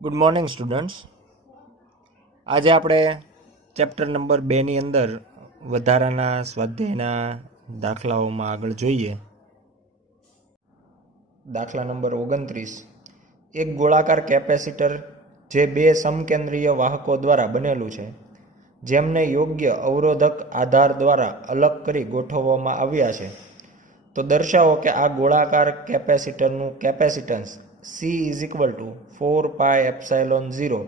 Good morning students. આજે આપણે chapter number 2ની અંદર વધારાના સ્વાધ્યાયના દાખલાઓમાં આગળ જોઈએ. દાખલા નંબર 29. એક ગોળાકાર કેપેસિટર જે બે સમકેન્દ્રીય વાહકો દ્વારા બનેલું છે, જેમને યોગ્ય અવરોધક આધાર દ્વારા અલગ કરી ગોઠવવામાં આવ્યા છે, તો દર્શાવો કે આ ગોળાકાર કેપેસિટરનું capacitance C is equal to 4 pi epsilon 0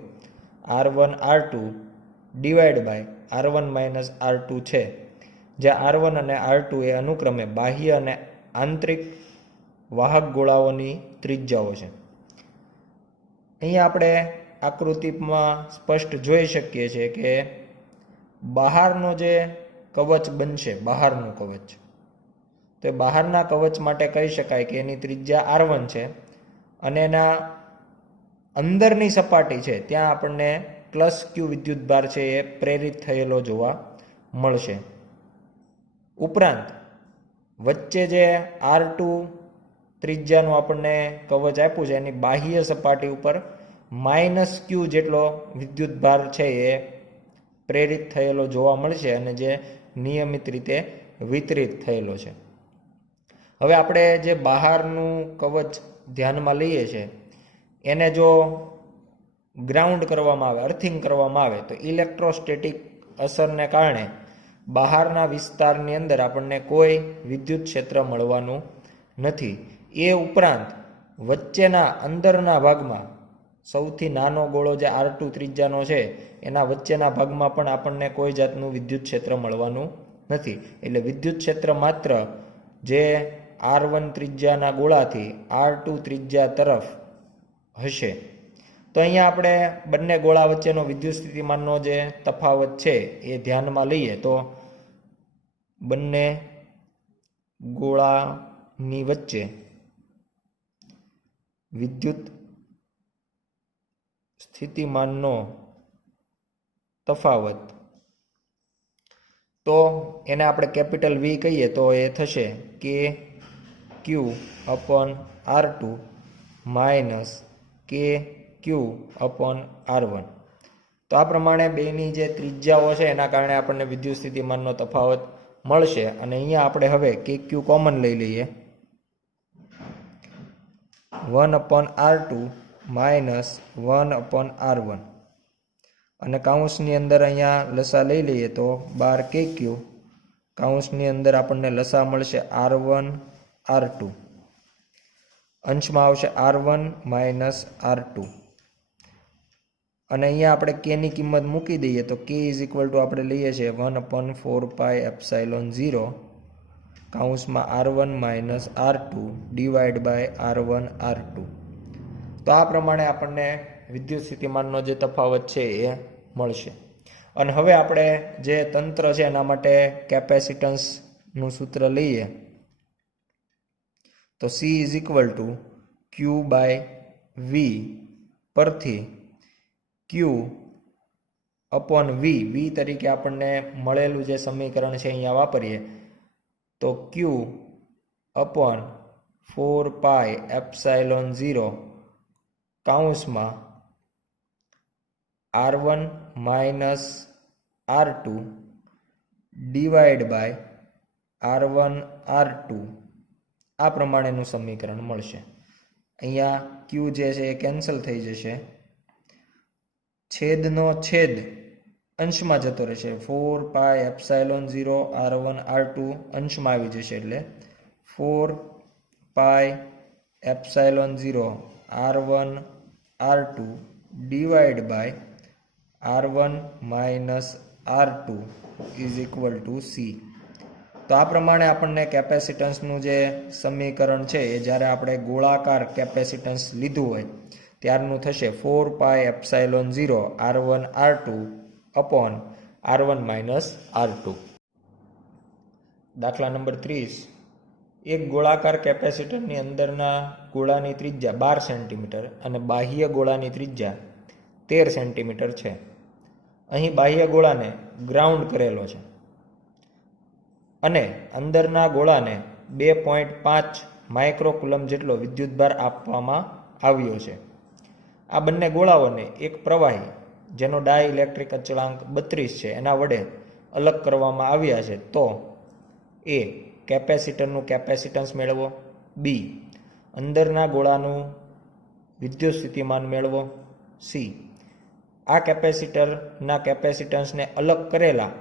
R1 R2 divided by R1 minus R2 છે, જ્યાં R1 અને R2 એ અનુક્રમે બાહ્ય અને આંતરિક વાહક ગોળાઓની ત્રિજ્યાઓ છે. અહીંયા આપણે આકૃતિમાં સ્પષ્ટ જોઈ શકીએ છીએ કે બહારનો જે કવચ બનશે, બહારનું કવચ, તો એ બહારના કવચ માટે કહી શકાય કે એની ત્રિજ્યા R1 છે, અને એના અંદરની સપાટી છે ત્યાં આપણને પ્લસ ક્યુ વિદ્યુતભાર છે એ પ્રેરિત થયેલો જોવા મળશે. ઉપરાંત વચ્ચે જે R2 ત્રિજ્યાનું આપણને કવચ આપ્યું છે એની બાહ્ય સપાટી ઉપર માઇનસ ક્યુ જેટલો વિદ્યુતભાર છે એ પ્રેરિત થયેલો જોવા મળશે, અને જે નિયમિત રીતે વિતરિત થયેલો છે. હવે આપણે જે બહારનું કવચ ધ્યાનમાં લઈએ છીએ એને જો ગ્રાઉન્ડ કરવામાં આવે, અર્થિંગ કરવામાં આવે, તો ઇલેક્ટ્રોસ્ટેટિક અસરને કારણે બહારના વિસ્તારની અંદર આપણને કોઈ વિદ્યુત ક્ષેત્ર મળવાનું નથી. એ ઉપરાંત વચ્ચેના અંદરના ભાગમાં સૌથી નાનો ગોળો જે R2 ત્રિજ્યાનો છે એના વચ્ચેના ભાગમાં પણ આપણને કોઈ જાતનું વિદ્યુત ક્ષેત્ર મળવાનું નથી. એટલે વિદ્યુત ક્ષેત્ર માત્ર જે R1 ત્રિજ્યાના ગોળાથી R2 ત્રિજ્યા તરફ હશે. તો અહીંયા આપણે બંને ગોળા વચ્ચેનો વિદ્યુત સ્થિતિમાનનો જે તફાવત છે એ ધ્યાનમાં લઈએ તો બંને ગોળાની વચ્ચે વિદ્યુત સ્થિતિમાનનો તફાવત, તો એને આપણે કેપિટલ V કહીએ તો એ થશે કે Q upon R2 માઇનસ કે Q upon R1. તો આ પ્રમાણે બેની જે ત્રિજ્યાઓ છે એના કારણે આપણને વિદ્યુત સ્થિતિમાનનો તફાવત મળશે. અને અહીંયા આપણે હવે કે Q કોમન લઈ લઈએ. 1 upon R2 minus 1 upon R1, અને કાઉન્સની અંદર અહીંયા લસા લઈ લઈએ તો 12 KQ, કાઉન્સની અંદર આપણને લસા મળશે R1 R2, અંશમાં આવશે R1 માઇનસ R2, અને અહીંયા આપણે કેની કિંમત મૂકી દઈએ તો K ઇઝ ઇક્વલ ટુ આપણે લઈએ છીએ 1/4 પાઈ એપ્સાઇલોન 0 કાઉન્સમાં R1 minus R2 divide by R1 R2. તો આ પ્રમાણે આપણને વિદ્યુત સ્થિતિમાનનો જે તફાવત છે એ મળશે. અને હવે આપણે જે તંત્ર છે એના માટે કેપેસિટન્સનું સૂત્ર લઈએ તો C is equal to Q by V પરથી Q અપોન V તરીકે આપણને મળેલું જે સમીકરણ છે અહીંયા વાપરીએ તો Q અપોન 4 પાઈ એપ્સાઇલોન 0 કાઉન્સમાં R1 minus R2 divide by R1 R2, આ પ્રમાણેનું સમીકરણ મળશે. અહીંયા Q જે છે એ કેન્સલ થઈ જશે, છેદનો છેદ અંશમાં જતો રહેશે. 4 પાઈ એપ્સાઇલોન 0 R1 R2 અંશમાં આવી જશે, એટલે 4 pi epsilon 0 R1 R2 divide by R1 minus R2 is equal to C. તો આ પ્રમાણે આપણને કેપેસિટન્સનું જે સમીકરણ છે એ જ્યારે આપણે ગોળાકાર કેપેસિટન્સ લીધું હોય ત્યારનું થશે 4 pi epsilon 0 R1 R2 upon R1 minus R2. દાખલા નંબર 30. એક ગોળાકાર કેપેસિટરની અંદરના ગોળાની ત્રિજ્યા 12 સેન્ટીમીટર અને બાહ્ય ગોળાની ત્રિજ્યા 13 સેન્ટીમીટર છે. અહીં બાહ્ય ગોળાને ગ્રાઉન્ડ કરેલો છે અને અંદરના ગોળાને 2.5 માઇક્રોકુલમ જેટલો વિદ્યુતભાર આપવામાં આવ્યો છે. આ બંને ગોળાઓને એક પ્રવાહી જેનો ડાઇલેક્ટ્રિક અચળાંક 32 છે એના વડે અલગ કરવામાં આવ્યા છે, તો એ કેપેસિટરનું કેપેસિટન્સ મેળવો, બી અંદરના ગોળાનું વિદ્યુત સ્થિતિમાન મેળવો, સી આ કેપેસિટરના કેપેસિટન્સને અલગ કરેલા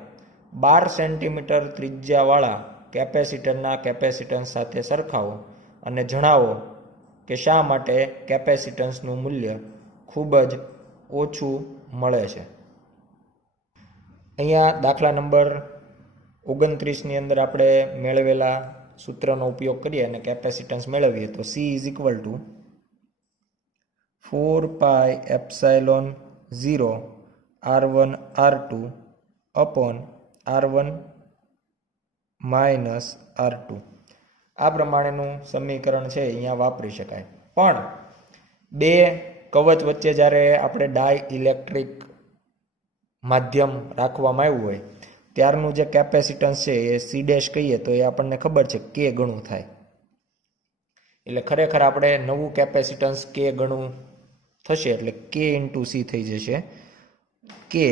12 સેન્ટીમીટર ત્રિજ્યાવાળા કેપેસિટરના કેપેસિટન્સ સાથે સરખાવો અને જણાવો કે શા માટે કેપેસિટન્સનું મૂલ્ય ખૂબ જ ઓછું મળે છે. અહીંયા દાખલા નંબર 29ની અંદર આપણે મેળવેલા સૂત્રનો ઉપયોગ કરીએ અને કેપેસિટન્સ મેળવીએ તો C is equal to 4πε0 R1 R2 upon R1 minus R2 આ પ્રમાણેનું સમીકરણ છે અહીંયા વાપરી શકાય. પણ બે કવચ વચ્ચે જ્યારે આપણે ડાઇલેક્ટ્રિક માધ્યમ રાખવામાં આવ્યું હોય ત્યારનું જે કેપેસિટન્સ છે એ સી ડેશ કહીએ તો એ આપણને ખબર છે કે ગણું થાય. એટલે ખરેખર આપણે નવું કેપેસિટન્સ કે ગણું થશે એટલે કે ઇન્ટુ સી થઈ જશે. કે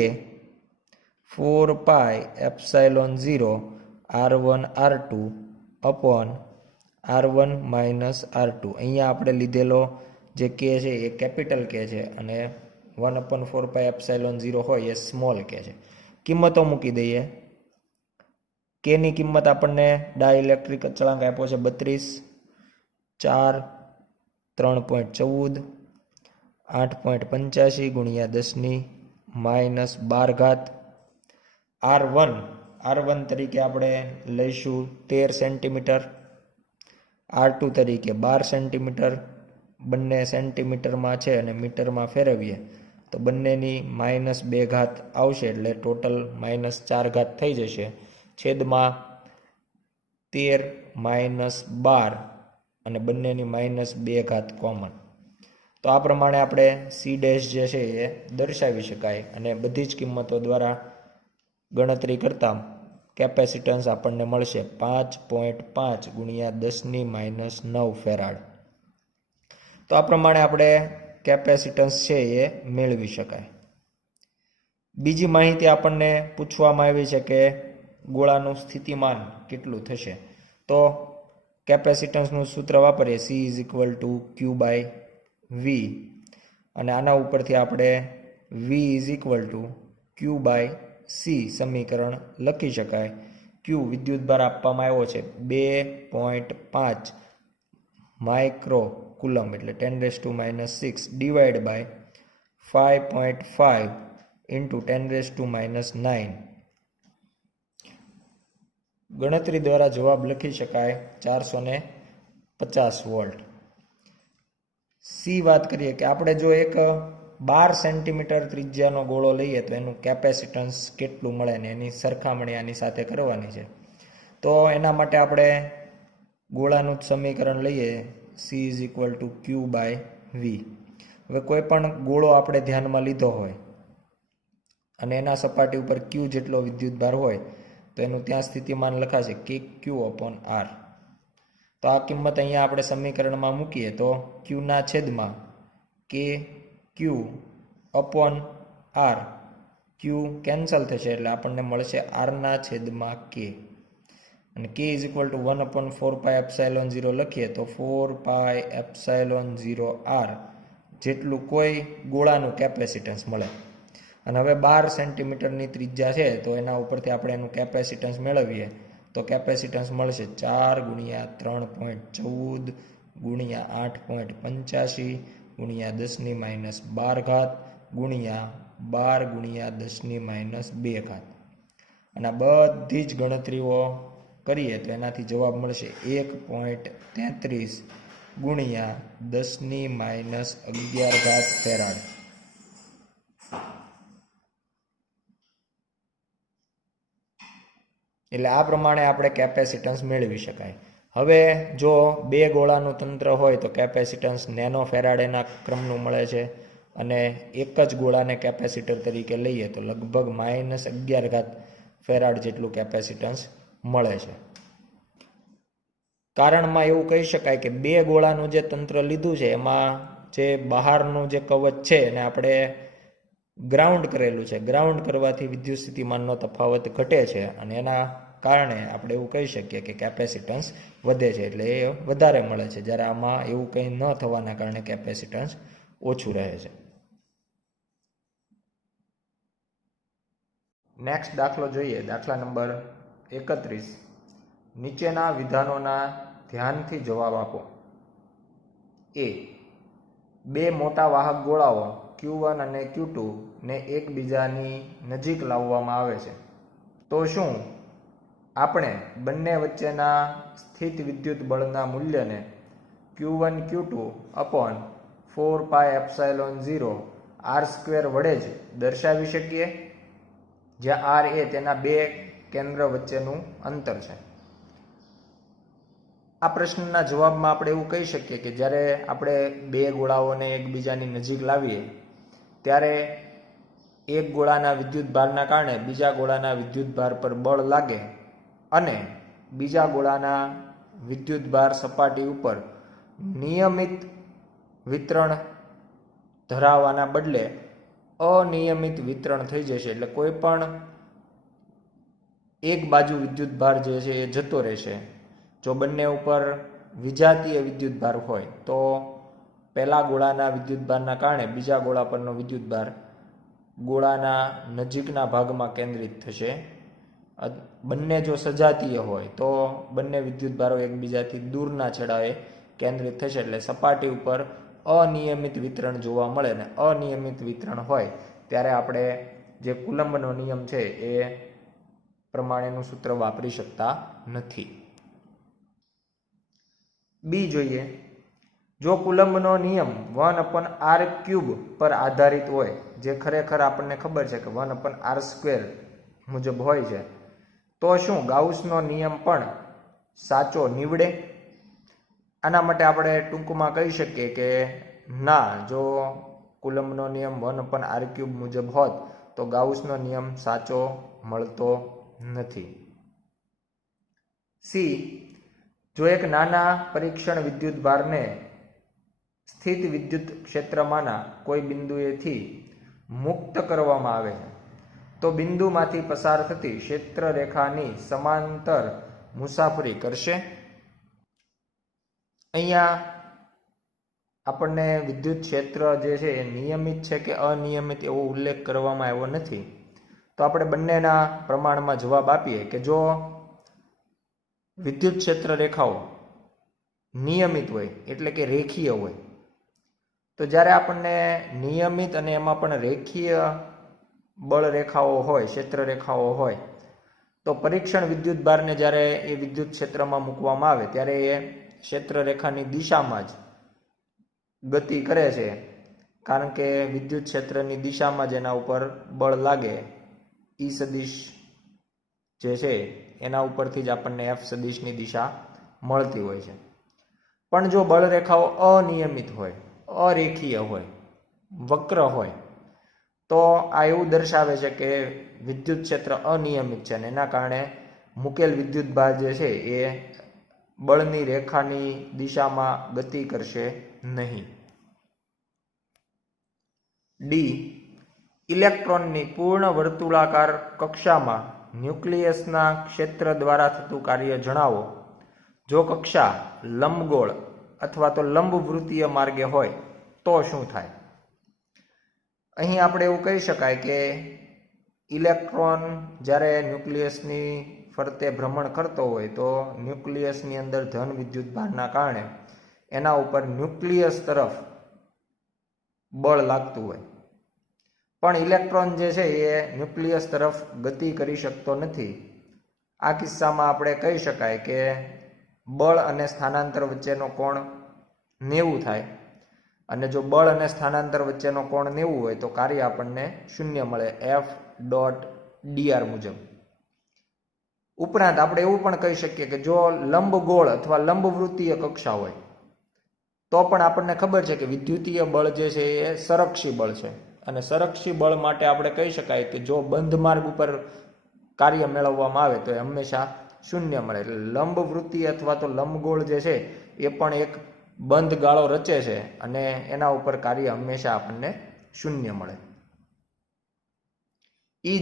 4πε0 R1 R2 upon R1 minus R2. અહીંયા આપણે લીધેલો જે કે છે એ કેપિટલ કે છે અને 1/4πε0 હોય એ સ્મોલ કે છે. કિંમતો મૂકી દઈએ. કેની કિંમત આપણને ડાઇલેક્ટ્રિક અચળાંક આપ્યો છે 32, 4, 3.14, 8.85 ગુણ્યા 10⁻12. R1 તરીકે આપણે લઈશું 13 સેન્ટીમીટર, R2 તરીકે 12 સેન્ટીમીટર. બંને સેન્ટીમીટરમાં છે અને મીટરમાં ફેરવીએ તો બંનેની -2 આવશે એટલે ટોટલ -4 થઈ જશે. છેદમાં 13 -12 અને બંનેની -2 કોમન. તો આ પ્રમાણે આપણે સી ડેશ જે છે એ દર્શાવી શકાય અને બધી જ કિંમતો દ્વારા ગણતરી કરતાં કેપેસિટન્સ આપણને મળશે 5.5 ગુણ્યા 10⁻9 ફેરાડ. તો આ પ્રમાણે આપણે કેપેસિટન્સ છે એ મેળવી શકાય. બીજી માહિતી આપણને પૂછવામાં આવી છે કે ગોળાનું સ્થિતિમાન કેટલું થશે. તો કેપેસિટન્સનું સૂત્ર વાપરીએ C is equal two Q/V અને આના ઉપરથી આપણે V is equal two Q/C સમીકરણ લખી શકાય. Q વિદ્યુતભાર આપવામાં આવ્યો છે 2.5 માઇક્રો કુલમ એટલે 10⁻6 ડિવાઈડ બાય 5.5 ઇન્ટુ 10⁻9. ગણતરી દ્વારા જવાબ લખી શકાય 450 વોલ્ટ. સી વાત કરીએ કે આપણે જો એક 12 સેન્ટીમીટર ત્રિજ્યાનો ગોળો લઈએ તો એનું કેપેસિટન્સ કેટલું મળે ને એની સરખામણી આની સાથે કરવાની છે. તો એના માટે આપણે ગોળાનું જ સમીકરણ લઈએ C is equal two Q/V. હવે કોઈ પણ ગોળો આપણે ધ્યાનમાં લીધો હોય અને એના સપાટી ઉપર Q જેટલો વિદ્યુતભાર હોય તો એનું ત્યાં સ્થિતિમાન લખાશે KQ/R. તો આ કિંમત અહીંયા આપણે સમીકરણમાં મૂકીએ તો Qના છેદમાં KQ/R. Q કેન્સલ થશે એટલે આપણને મળશે Rના છેદમાં K અને K ઇઝ ઇક્વલ ટુ 1/4πε0 લખીએ તો 4πε0R જેટલું કોઈ ગોળાનું કેપેસિટન્સ મળે. અને હવે 12 સેન્ટીમીટરની ત્રિજ્યા છે તો એના ઉપરથી આપણે એનું કેપેસિટન્સ મેળવીએ તો કેપેસિટન્સ મળશે 4 ગુણ્યા 3.14 ગુણ્યા 8.85 ગુણ્યા 10⁻12 ગુણ્યા 12 ગુણ્યા 10⁻2. અને આ બધી જ ગણતરીઓ કરીએ તો એનાથી જવાબ મળશે 1.33 ગુણ્યા 10⁻11 ફેરાડ. એટલે આ પ્રમાણે આપણે કેપેસિટન્સ મેળવી શકાય. હવે જો બે ગોળાનું તંત્ર હોય તો કેપેસિટન્સ નેનો ફેરાડેના ક્રમનું મળે છે અને એક જ ગોળાને કેપેસિટર તરીકે લઈએ તો લગભગ -11 ફેરાડ જેટલું કેપેસિટન્સ મળે છે. કારણમાં એવું કહી શકાય કે બે ગોળાનું જે તંત્ર લીધું છે એમાં જે બહારનું જે કવચ છે એને આપણે ગ્રાઉન્ડ કરેલું છે. ગ્રાઉન્ડ કરવાથી વિદ્યુત સ્થિતિમાનનો તફાવત ઘટે છે અને એના કારણે આપણે એવું કહી શકીએ કે કેપેસિટન્સ વધે છે, એટલે એ વધારે મળે છે. જ્યારે આમાં એવું કંઈ ન થવાના કારણે કેપેસિટન્સ ઓછું રહે છે. નેક્સ્ટ દાખલો જોઈએ. દાખલા નંબર 31. નીચેના વિધાનોના ધ્યાનથી જવાબ આપો. એ. બે મોટા વાહક ગોળાઓ Q1 અને Q2 ને એકબીજાની નજીક લાવવામાં આવે છે, તો શું આપણે બંને વચ્ચેના સ્થિત વિદ્યુત બળના મૂલ્યને Q1 Q2 અપોન 4πε0 r² વડે જ દર્શાવી શકીએ, જ્યાં r એ તેના બે કેન્દ્ર વચ્ચેનું અંતર છે? આ પ્રશ્નના જવાબમાં આપણે એવું કહી શકીએ કે જ્યારે આપણે બે ગોળાઓને એકબીજાની નજીક લાવીએ ત્યારે એક ગોળાના વિદ્યુત ભારના કારણે બીજા ગોળાના વિદ્યુત ભાર પર બળ લાગે અને બીજા ગોળાના વિદ્યુત ભાર સપાટી ઉપર નિયમિત વિતરણ ધરાવવાના બદલે અનિયમિત વિતરણ થઈ જશે. એટલે કોઈ પણ એક બાજુ વિદ્યુત ભાર જે છે એ જતો રહેશે. જો બંને ઉપર વિજાતીય વિદ્યુત ભાર હોય તો પહેલા ગોળાના વિદ્યુત ભારના કારણે બીજા ગોળા પરનો વિદ્યુત ભાર ગોળાના નજીકના ભાગમાં કેન્દ્રિત થશે. બંને જો સજાતીય હોય તો બંને વિદ્યુત ભારો એકબીજાથી દૂરના છેડાએ કેન્દ્રિત થશે, એટલે સપાટી ઉપર અનિયમિત વિતરણ જોવા મળે. ને અનિયમિત વિતરણ હોય ત્યારે આપણે જે કુલંબનો નિયમ છે એ પ્રમાણેનું સૂત્ર વાપરી શકતા નથી. બી જોઈએ. જો કુલંબનો નિયમ 1/r³ પર આધારિત હોય, જે ખરેખર આપણને ખબર છે કે 1/r² મુજબ હોય છે, તો શું ગાઉસનો નિયમ પણ સાચો નીવડે? આના માટે આપણે ટૂંકમાં કહી શકીએ કે ના, જો કુલંબનો નિયમ 1/r³ મુજબ હોત તો ગાઉસનો નિયમ સાચો મળતો નથી. સી. જો એક નાના પરીક્ષણ વિદ્યુત ભારને સ્થિત વિદ્યુત ક્ષેત્રમાંના કોઈ બિંદુએથી મુક્ત કરવામાં આવે છે, તો બિંદુમાંથી પસાર થતી ક્ષેત્ર રેખાની સમાંતર મુસાફરી કરશે. અહીંયા આપણને વિદ્યુત ક્ષેત્ર જે છે એ નિયમિત છે કે અનિયમિત એવો ઉલ્લેખ કરવામાં આવ્યો નથી. તો આપણે બંનેના પ્રમાણમાં જવાબ આપીએ કે જો વિદ્યુત ક્ષેત્ર રેખાઓ નિયમિત હોય એટલે કે રેખીય હોય, તો જ્યારે આપણને નિયમિત અને એમાં પણ રેખીય બળ રેખાઓ હોય, ક્ષેત્ર રેખાઓ હોય, તો પરીક્ષણ વિદ્યુત ભારને જ્યારે એ વિદ્યુત ક્ષેત્રમાં મૂકવામાં આવે ત્યારે એ ક્ષેત્ર રેખાની દિશામાં જ ગતિ કરે છે, કારણ કે વિદ્યુત ક્ષેત્રની દિશામાં જ એના ઉપર બળ લાગે. ઈ સદિશ જે છે એના ઉપરથી જ આપણને એફ સદિશની દિશા મળતી હોય છે. પણ જો બળ રેખાઓ અનિયમિત હોય, અરેખીય હોય, વક્ર હોય, તો આ એવું દર્શાવે છે કે વિદ્યુત ક્ષેત્ર અનિયમિત છે અને એના કારણે મૂકેલ વિદ્યુત ભાર જે છે એ બળની રેખાની દિશામાં ગતિ કરશે નહીં. ડી. ઇલેક્ટ્રોનની પૂર્ણ વર્તુળાકાર કક્ષામાં ન્યુક્લિયસના ક્ષેત્ર દ્વારા થતું કાર્ય જણાવો. જો કક્ષા લંબગોળ અથવા તો લંબવૃત્તીય માર્ગે હોય તો શું થાય? અહીં આપણે એવું કહી શકાય કે ઇલેક્ટ્રોન જ્યારે ન્યુક્લિયસની ફરતે ભ્રમણ કરતો હોય તો ન્યુક્લિયસની અંદર ધન વિદ્યુત ભારના કારણે એના ઉપર ન્યુક્લિયસ તરફ બળ લાગતું હોય, પણ ઇલેક્ટ્રોન જે છે એ ન્યુક્લિયસ તરફ ગતિ કરી શકતો નથી. આ કિસ્સામાં આપણે કહી શકાય કે બળ અને સ્થાનાંતર વચ્ચેનો કોણ 90 થાય, અને જો બળ અને સ્થાનાંતર વચ્ચેનો કોણ 90 હોય તો કાર્ય આપણને 0 મળે F.dr મુજબ. ઉપરાંત આપણે એવું પણ કહી શકીએ કે જો લંબગોળ અથવા લંબવૃત્તીય કક્ષા હોય તો પણ આપણને ખબર છે કે વિદ્યુતીય બળ જે છે એ સંરક્ષી બળ છે, અને સંરક્ષી બળ માટે આપણે કહી શકાય કે જો બંધ માર્ગ ઉપર કાર્ય મેળવવામાં આવે તો એ હંમેશા 0 મળે. એટલે લંબવૃત્તીય અથવા તો લંબગોળ જે છે એ પણ એક બંધ ગાળો રચે છે અને એના ઉપર કાર્ય હંમેશા આપણને શૂન્ય મળે.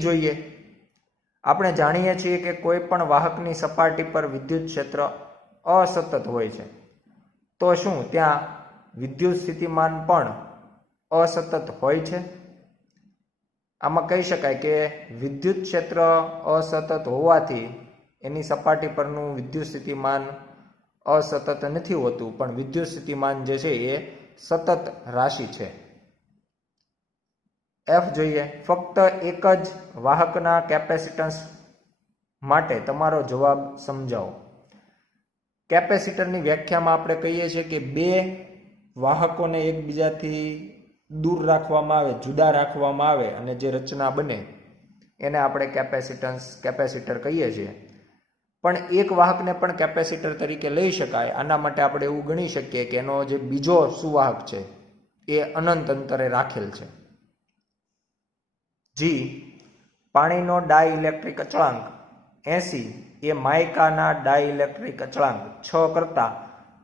જોઈએ, આપણે જાણીએ છીએ કે કોઈ પણ વાહકની સપાટી પર વિદ્યુત ક્ષેત્ર અસતત હોય છે. તો શું ત્યાં વિદ્યુત સ્થિતિમાન પણ અસતત હોય છે? આમાં કહી શકાય કે વિદ્યુત ક્ષેત્ર અસતત હોવાથી એની સપાટી પરનું વિદ્યુત સ્થિતિમાન અસતત નથી હોતું, પણ વિદ્યુત સ્થિતિમાન જે છે એ સતત રાશિ છે. જોઈએ, ફક્ત એક જ વાહકના કેપેસિટન્સ માટે તમારો જવાબ સમજાવો. કેપેસિટરની વ્યાખ્યામાં આપણે કહીએ છીએ કે બે વાહકોને એકબીજાથી દૂર રાખવામાં આવે, જુદા રાખવામાં આવે અને જે રચના બને એને આપણે કેપેસિટર કહીએ છીએ. પણ એક વાહકને પણ કેપેસિટર તરીકે લઈ શકાય. આના માટે આપણે એવું ગણી શકીએ કે એનો જે બીજો સુવાહક છે એ અનંત અંતરે રાખેલ છે. પાણીનો ડાઇલેક્ટ્રિક અચળાંક 80 એ માઇકાના ડાઇલેક્ટ્રિક અચળાંક 6 કરતાં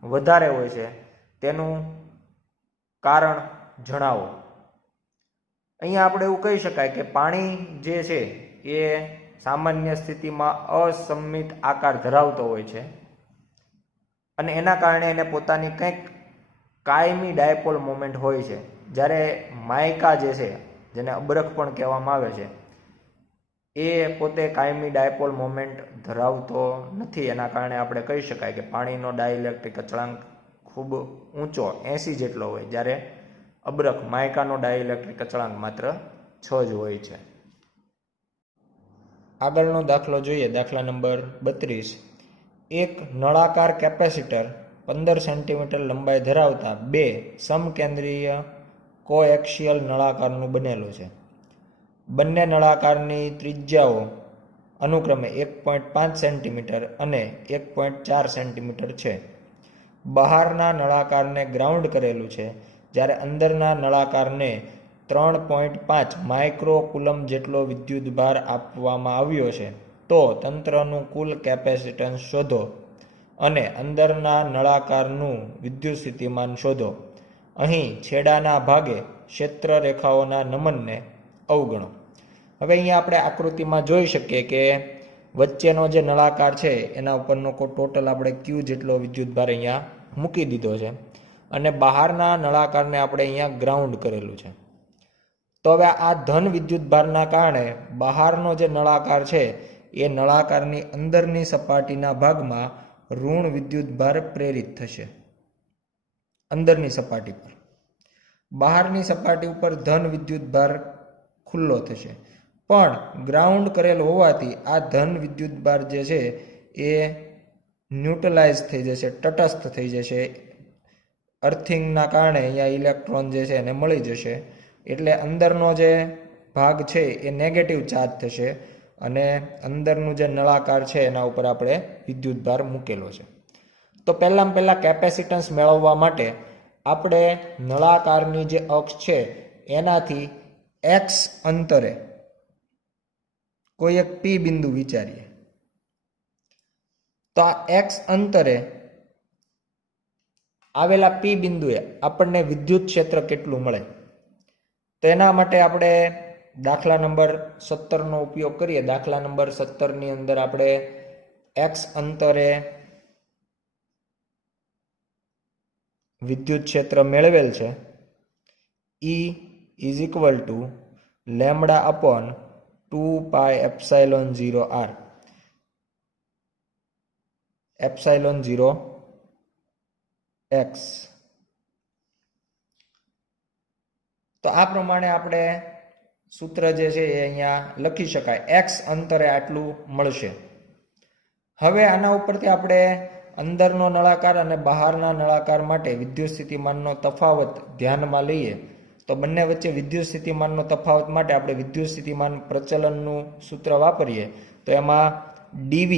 વધારે હોય છે. તેનું કારણ જણાવો. અહીંયા આપણે એવું કહી શકાય કે પાણી જે છે એ સામાન્ય સ્થિતિમાં અસમમિત આકાર ધરાવતો હોય છે અને એના કારણે એને પોતાની કંઈક કાયમી ડાયપોલ મોમેન્ટ હોય છે. જ્યારે માઇકા જે છે, જેને અબરખ પણ કહેવામાં આવે છે, એ પોતે કાયમી ડાયપોલ મોમેન્ટ ધરાવતો નથી. એના કારણે આપણે કહી શકાય કે પાણીનો ડાઇલેક્ટ્રિક અચળાંક ખૂબ ઊંચો 80 જેટલો હોય, જ્યારે અબરખ માઇકાનો ડાઇલેક્ટ્રિક અચળાંક માત્ર 6 જ હોય છે. આગળનો દાખલો જોઈએ, દાખલા નંબર 32. એક નળાકાર કેપેસિટર 15 સેન્ટીમીટર લંબાઈ ધરાવતા બે સમકેન્દ્રીય કોએક્શિયલ નળાકારનું બનેલું છે. બંને નળાકારની ત્રિજ્યાઓ અનુક્રમે 1.5 સેન્ટીમીટર અને 1.4 સેન્ટીમીટર છે. બહારના નળાકારને ગ્રાઉન્ડ કરેલું છે, જ્યારે અંદરના નળાકારને 3.5 માઇક્રો કુલમ જેટલો વિદ્યુતભાર આપવામાં આવ્યો છે. તો તંત્રનું કુલ કેપેસિટન્સ શોધો અને અંદરના નળાકારનું વિદ્યુત સ્થિતિમાન શોધો. અહીં છેડાના ભાગે ક્ષેત્ર રેખાઓના નમનને અવગણો. હવે અહીંયા આપણે આકૃતિમાં જોઈ શકીએ કે વચ્ચેનો જે નળાકાર છે એના ઉપરનો ટોટલ આપણે Q જેટલો વિદ્યુતભાર અહીંયા મૂકી દીધો છે અને બહારના નળાકારને આપણે અહીંયા ગ્રાઉન્ડ કરેલું છે. તો હવે આ ધન વિદ્યુતભારના કારણે બહારનો જે નળાકાર છે એ નળાકારની અંદરની સપાટીના ભાગમાં ઋણ વિદ્યુતભાર પ્રેરિત થશે. અંદરની સપાટી પર, બહારની સપાટી ઉપર ધન વિદ્યુતભાર ખુલ્લો થશે. પણ ગ્રાઉન્ડ કરેલ હોવાથી આ ધન વિદ્યુતભાર જે છે એ ન્યુટ્રલાઇઝ થઈ જશે, તટસ્થ થઈ જશે. અર્થિંગના કારણે અહીંયા ઇલેક્ટ્રોન જે છે એને મળી જશે. એટલે અંદરનો જે ભાગ છે એ નેગેટિવ ચાર્જ થશે અને અંદરનું જે નળાકાર છે એના ઉપર આપણે વિદ્યુતભાર મૂકેલો છે. તો પહેલાં કેપેસિટન્સ મેળવવા માટે આપણે નળાકારની જે અક્ષ છે એનાથી x અંતરે કોઈ એક P બિંદુ વિચારીએ. તો આ x અંતરે આવેલા P બિંદુએ આપણને વિદ્યુત ક્ષેત્ર કેટલું મળે? તો એના માટે આપણે દાખલા નંબર 17નો ઉપયોગ કરીએ. દાખલા નંબર 17ની અંદર આપણે x અંતરે વિદ્યુત ક્ષેત્ર મેળવેલ છે. E is equal two lambda upon 2πε0r. ε0 x. તો આ પ્રમાણે આપણે સૂત્ર જે છે એ અહીંયા લખી શકાય. x અંતરે આટલું મળશે. હવે આના ઉપરથી આપણે અંદરનો નળાકાર અને બહારના નળાકાર માટે વિદ્યુત સ્થિતિમાનનો તફાવત ધ્યાનમાં લઈએ. તો બંને વચ્ચે વિદ્યુત સ્થિતિમાનનો તફાવત માટે આપણે વિદ્યુત સ્થિતિમાન પ્રચલનનું સૂત્ર વાપરીએ. તો એમાં dV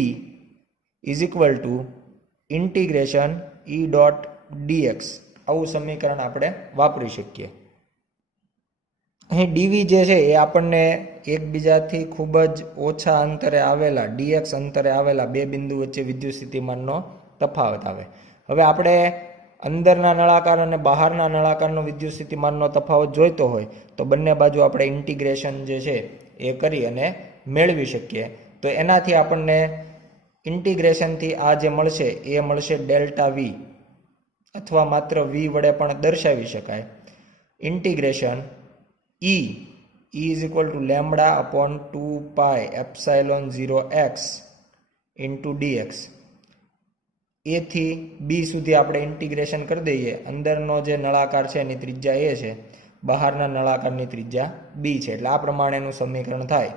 is equal two integration E dot dx આવું સમીકરણ આપણે વાપરી શકીએ. અહીં dV જે છે એ આપણને એકબીજાથી ખૂબ જ ઓછા અંતરે આવેલા dx અંતરે આવેલા બે બિંદુ વચ્ચે વિદ્યુત સ્થિતિમાનનો તફાવત આવે. હવે આપણે અંદરના નળાકાર અને બહારના નળાકારનો વિદ્યુત સ્થિતિમાનનો તફાવત જોઈતો હોય તો બંને બાજુ આપણે ઇન્ટિગ્રેશન જે છે એ કરી અને મેળવી શકીએ. તો એનાથી આપણને ઇન્ટિગ્રેશનથી આ જે મળશે એ મળશે ડેલ્ટા વી, અથવા માત્ર વી વડે પણ દર્શાવી શકાય. Integration E is equal to lambda upon 2 pi epsilon 0x into DX. A થી બી સુધી આપણે ઇન્ટિગ્રેશન કરી દઈએ. અંદરનો જે નળાકાર છે એની ત્રિજ્યા એ છે, બહારના નળાકારની ત્રિજ્યા બી છે. એટલે આ પ્રમાણેનું સમીકરણ થાય.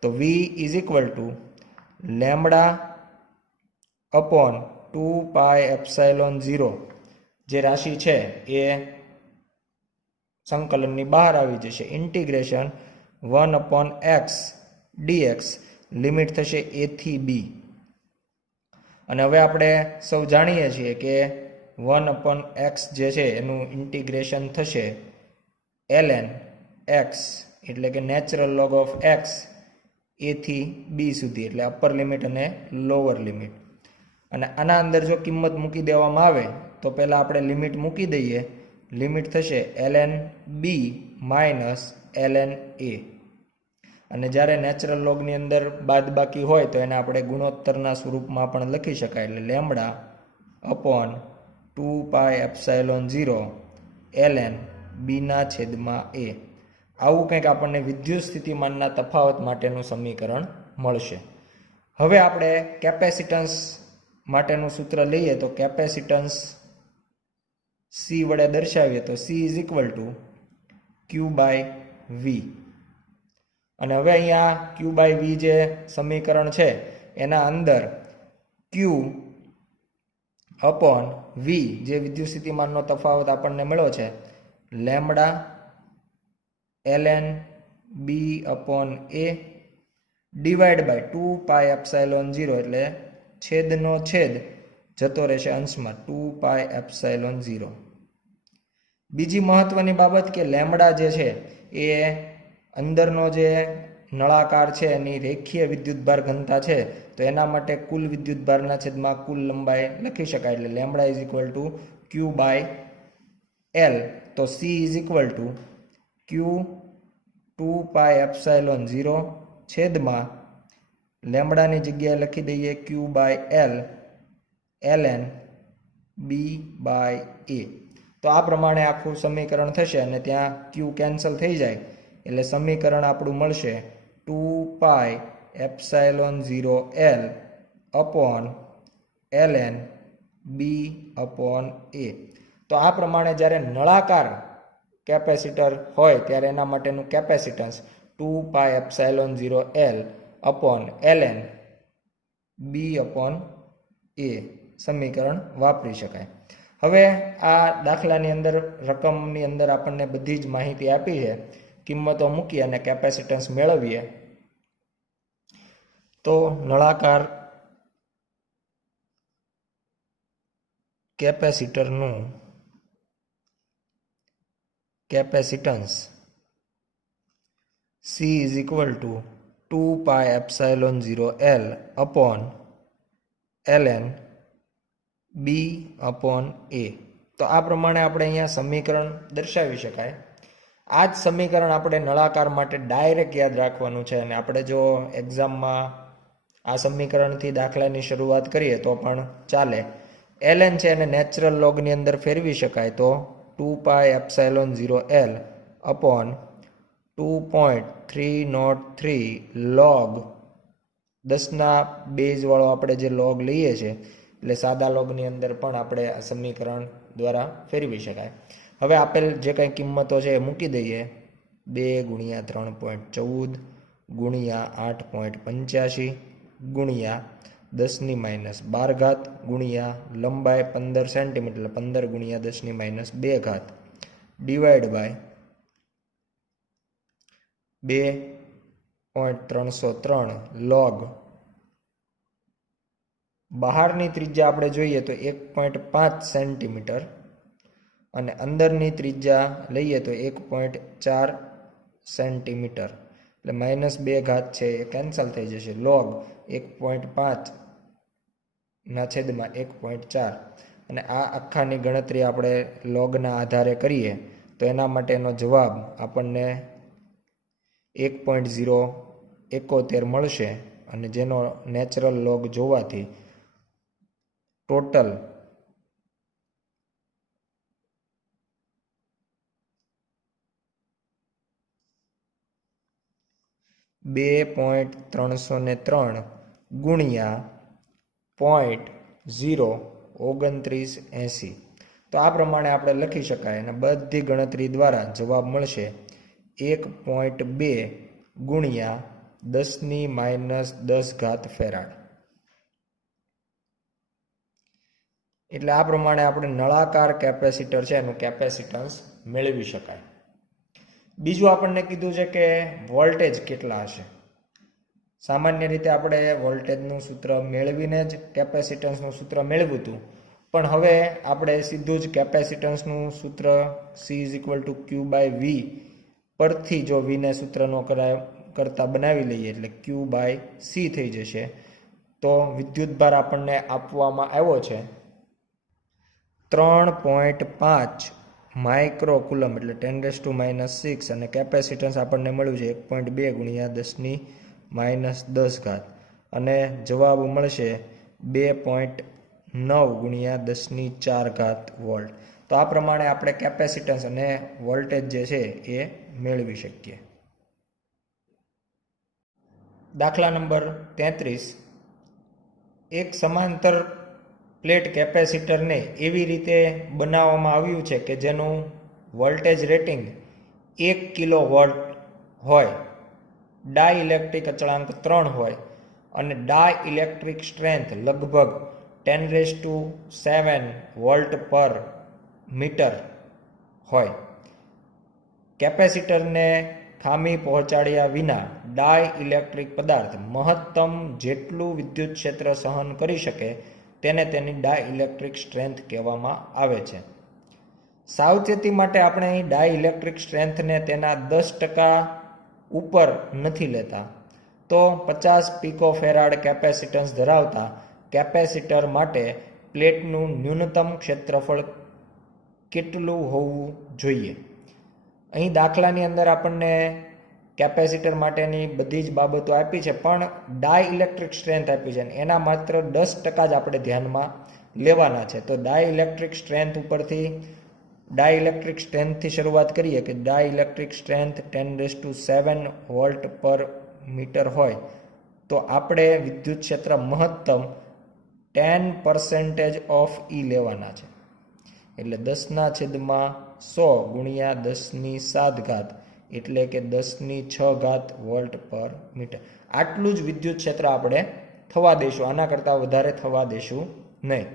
તો V is equal to lambda upon 2 pi epsilon 0 જે રાશિ છે એ સંકલનની બહાર આવી જશે. Integration 1 upon X D X, limit થશે એ થી બી. અને હવે આપણે સૌ જાણીએ છીએ કે 1 અપોન એક્સ જે છે એનું ઇન્ટિગ્રેશન થશે ln એક્સ, એટલે કે નેચરલ લોગ ઓફ એક્સ એ થી બી સુધી, એટલે અપર લિમિટ અને લોઅર લિમિટ. અને આના અંદર જો કિંમત મૂકી દેવામાં આવે તો પહેલાં આપણે લિમિટ મૂકી દઈએ. લિમિટ થશે ln બી માઇનસ ln એ. અને જ્યારે નેચરલ લોગની અંદર બાદબાકી હોય તો એને આપણે ગુણોત્તરના સ્વરૂપમાં પણ લખી શકાય. એટલે lambda upon 2 pi epsilon 0 ln બીના છેદમાં એ. આવું કંઈક આપણને વિદ્યુત સ્થિતિમાનના તફાવત માટેનું સમીકરણ મળશે. હવે આપણે કેપેસિટન્સ માટેનું સૂત્ર લઈએ તો કેપેસિટન્સ સી વડે દર્શાવીએ તો C is equal to Q by V. અને હવે અહીંયા ક્યુ બાય વી જે સમીકરણ છે એના અંદર ક્યુ અપોન વી જે વિદ્યુત સ્થિતિમાનનો તફાવત આપણને મળ્યો છે, lambda ln B upon A divide by 2 pi epsilon 0, એટલે છેદનો છેદ જતો રહેશે અંશમાં 2 પાય એપ્સાઇલોન 0. બીજી મહત્વની બાબત કે લેમડા જે છે એ અંદરનો જે નળાકાર છે એની રેખીય વિદ્યુતભાર ઘનતા છે. તો એના માટે કુલ વિદ્યુતભારના છેદમાં કુલ લંબાઈ લખી શકાય. એટલે lambda is equal to Q by L. તો C is equal to Q 2 pi epsilon 0 છેદમાં લેમડાની જગ્યાએ લખી દઈએ Q by L ln B by A. તો આ પ્રમાણે આખું સમીકરણ થશે અને ત્યાં ક્યુ કેન્સલ થઈ જાય એટલે સમીકરણ આપણું મળશે 2 pi epsilon 0 L upon ln B upon A. તો આ પ્રમાણે જ્યારે નળાકાર કેપેસિટર હોય ત્યારે એના માટેનું capacitance 2 pi epsilon 0 L upon ln B upon A સમીકરણ વાપરી શકાય. હવે આ દાખલાની અંદર રકમની અંદર આપણને બધી જ માહિતી આપી છે. કિંમતો મૂકી અને કેપેસિટન્સ મેળવીએ તો નળાકાર કેપેસિટરનું capacitance C is equal to 2 pi epsilon 0 L upon ln B upon A. તો આ પ્રમાણે આપણે અહીંયા સમીકરણ દર્શાવી શકાય. આ જ સમીકરણ આપણે નળાકાર માટે ડાયરેક્ટ યાદ રાખવાનું છે. અને આપણે જો એક્ઝામમાં આ સમીકરણથી દાખલાની શરૂઆત કરીએ તો પણ ચાલે. ln છે એને નેચરલ લોગની અંદર ફેરવી શકાય. તો 2 pi epsilon 0 L upon 2.303 log 10ના બેઝવાળો આપણે જે લોગ લઈએ છીએ એટલે સાદા લોગની અંદર પણ આપણે આ સમીકરણ દ્વારા ફેરવી શકાય. હવે આપેલ જે કંઈ કિંમતો છે એ મૂકી દઈએ. 2 ગુણ્યા 3.14 ગુણ્યા 8.85 ગુણ્યા 10⁻12 ગુણ્યા લંબાઈ 15 સેન્ટીમીટર એટલે 15 ગુણ્યા 10⁻2 ડિવાઈડ બાય 2.303 લોગ. બહારની ત્રિજ્યા આપણે જોઈએ તો 1.5 સેન્ટીમીટર અને અંદરની ત્રિજ્યા લઈએ તો 1.4 સેન્ટીમીટર એટલે -2 છે એ કેન્સલ થઈ જશે. લોગ 1.5 ના છેદમાં 1.4 અને આ આખાની ગણતરી આપણે લોગના આધારે કરીએ તો એના માટેનો જવાબ આપણને 1.071 મળશે અને જેનો નેચરલ લોગ જોવાથી ટોટલ 2.303 ગુણ્યા 0.2980 તો આ પ્રમાણે આપણે લખી શકાય અને બધી ગણતરી દ્વારા જવાબ મળશે 1.2 ગુણ્યા 10⁻10 ફેરાડ. એટલે આ પ્રમાણે આપણે નળાકાર કેપેસિટર છે એનું કેપેસિટન્સ મેળવી શકાય. બીજું આપણને કીધું છે કે વોલ્ટેજ કેટલા હશે. સામાન્ય રીતે આપણે વોલ્ટેજનું સૂત્ર મેળવીને જ કેપેસિટન્સનું સૂત્ર મેળવ્યું હતું, પણ હવે આપણે સીધું જ કેપેસિટન્સનું સૂત્ર C=Q/V પરથી જો Vને સૂત્રનો કરતા બનાવી લઈએ એટલે Q/C થઈ જશે. તો વિદ્યુતભાર આપણને આપવામાં આવ્યો છે 3.5 માઇક્રો કુલમ એટલે 10⁻⁶ અને કેપેસિટન્સ આપણને મળ્યું છે 1.2 ગુણ્યા 10⁻10 અને જવાબ મળશે 2.9 ગુણ્યા 10⁴ વોલ્ટ. તો આ પ્રમાણે આપણે કેપેસિટન્સ અને વોલ્ટેજ જે છે એ મેળવી શકીએ. દાખલા નંબર 33. એક સમાંતર પ્લેટ કેપેસિટરને એવી રીતે બનાવવામાં આવ્યું છે કે જેનું વોલ્ટેજ રેટિંગ 1 કિલોવોટ હોય, ડાઇલેક્ટ્રિક અચળાંક 3 હોય અને ડાઇલેક્ટ્રિક સ્ટ્રેન્થ લગભગ 10⁷ વોલ્ટ પર મીટર હોય. કેપેસિટરને ખામી પહોંચાડ્યા વિના ડાઇલેક્ટ્રિક પદાર્થ મહત્તમ જેટલું વિદ્યુત ક્ષેત્ર સહન કરી શકે તેને તેની ડાઇલેક્ટ્રિક સ્ટ્રેન્થ કહેવામાં આવે છે. સાવચેતી માટે આપણે અહીં ડાઇલેક્ટ્રિક સ્ટ્રેન્થને તેના 10% ઉપર નથી લેતા. તો 50 પિકોફેરાડ કેપેસિટન્સ ધરાવતા કેપેસિટર માટે પ્લેટનું ન્યૂનતમ ક્ષેત્રફળ કેટલું હોવું જોઈએ. અહીં દાખલાની અંદર આપણને કેપેસિટર માટેની બધી જ બાબતો આપી છે, પણ ડાઇલેક્ટ્રિક સ્ટ્રેન્થ આપી છે એના માત્ર 10% જ આપણે ધ્યાનમાં લેવાના છે. તો ડાઇલેક્ટ્રિક સ્ટ્રેન્થ ઉપરથી ડાઇલેક્ટ્રિક સ્ટ્રેન્થથી શરૂઆત કરીએ કે ડાઇલેક્ટ્રિક સ્ટ્રેન્થ 10⁷ વોલ્ટ પર મીટર હોય તો આપણે વિદ્યુત ક્ષેત્ર મહત્તમ 10% ઓફ E લેવાના છે. એટલે 10⁻100 ગુણ્યા 10⁷ એટલે કે 10�6 વોલ્ટ પર મીટર. આટલું જ વિદ્યુત ક્ષેત્ર આપણે થવા દઈશું, આના કરતાં વધારે થવા દઈશું નહીં.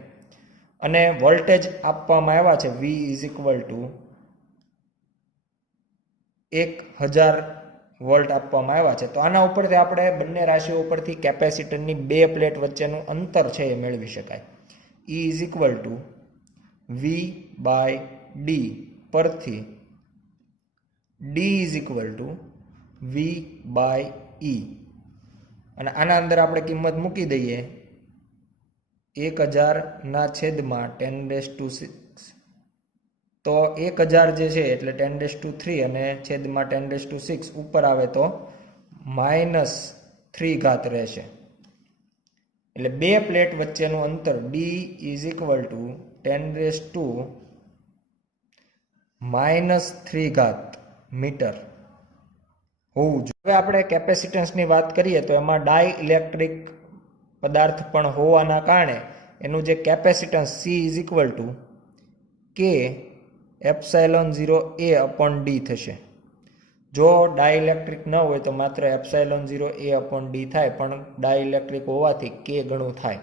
અને વોલ્ટેજ આપવામાં આવ્યા છે V=1000 વોલ્ટ આપવામાં આવ્યા છે. તો આના ઉપરથી આપણે બંને રાશિઓ ઉપરથી કેપેસિટરની બે પ્લેટ વચ્ચેનું અંતર છે એ મેળવી શકાય. E=V/D પરથી D=V/E અને આના અંદર આપણે કિંમત મૂકી દઈએ 1000/10⁶. તો 1000 જે છે એટલે 10⁻³ અને છેદમાં 10⁻6 ઉપર આવે તો -3 રહેશે. એટલે બે પ્લેટ વચ્ચેનું અંતર D=10⁻³ મીટર હોવું જોઈએ. હવે આપણે કેપેસિટન્સની વાત કરીએ તો એમાં ડાઇલેક્ટ્રિક પદાર્થ પણ હોવાના કારણે એનું જે કેપેસિટન્સ C=K�ε0A/D થશે. જો ડાઇલેક્ટ્રિક ન હોય તો માત્ર ε0A/D થાય, પણ ડાઇલેક્ટ્રિક હોવાથી K ગણું થાય.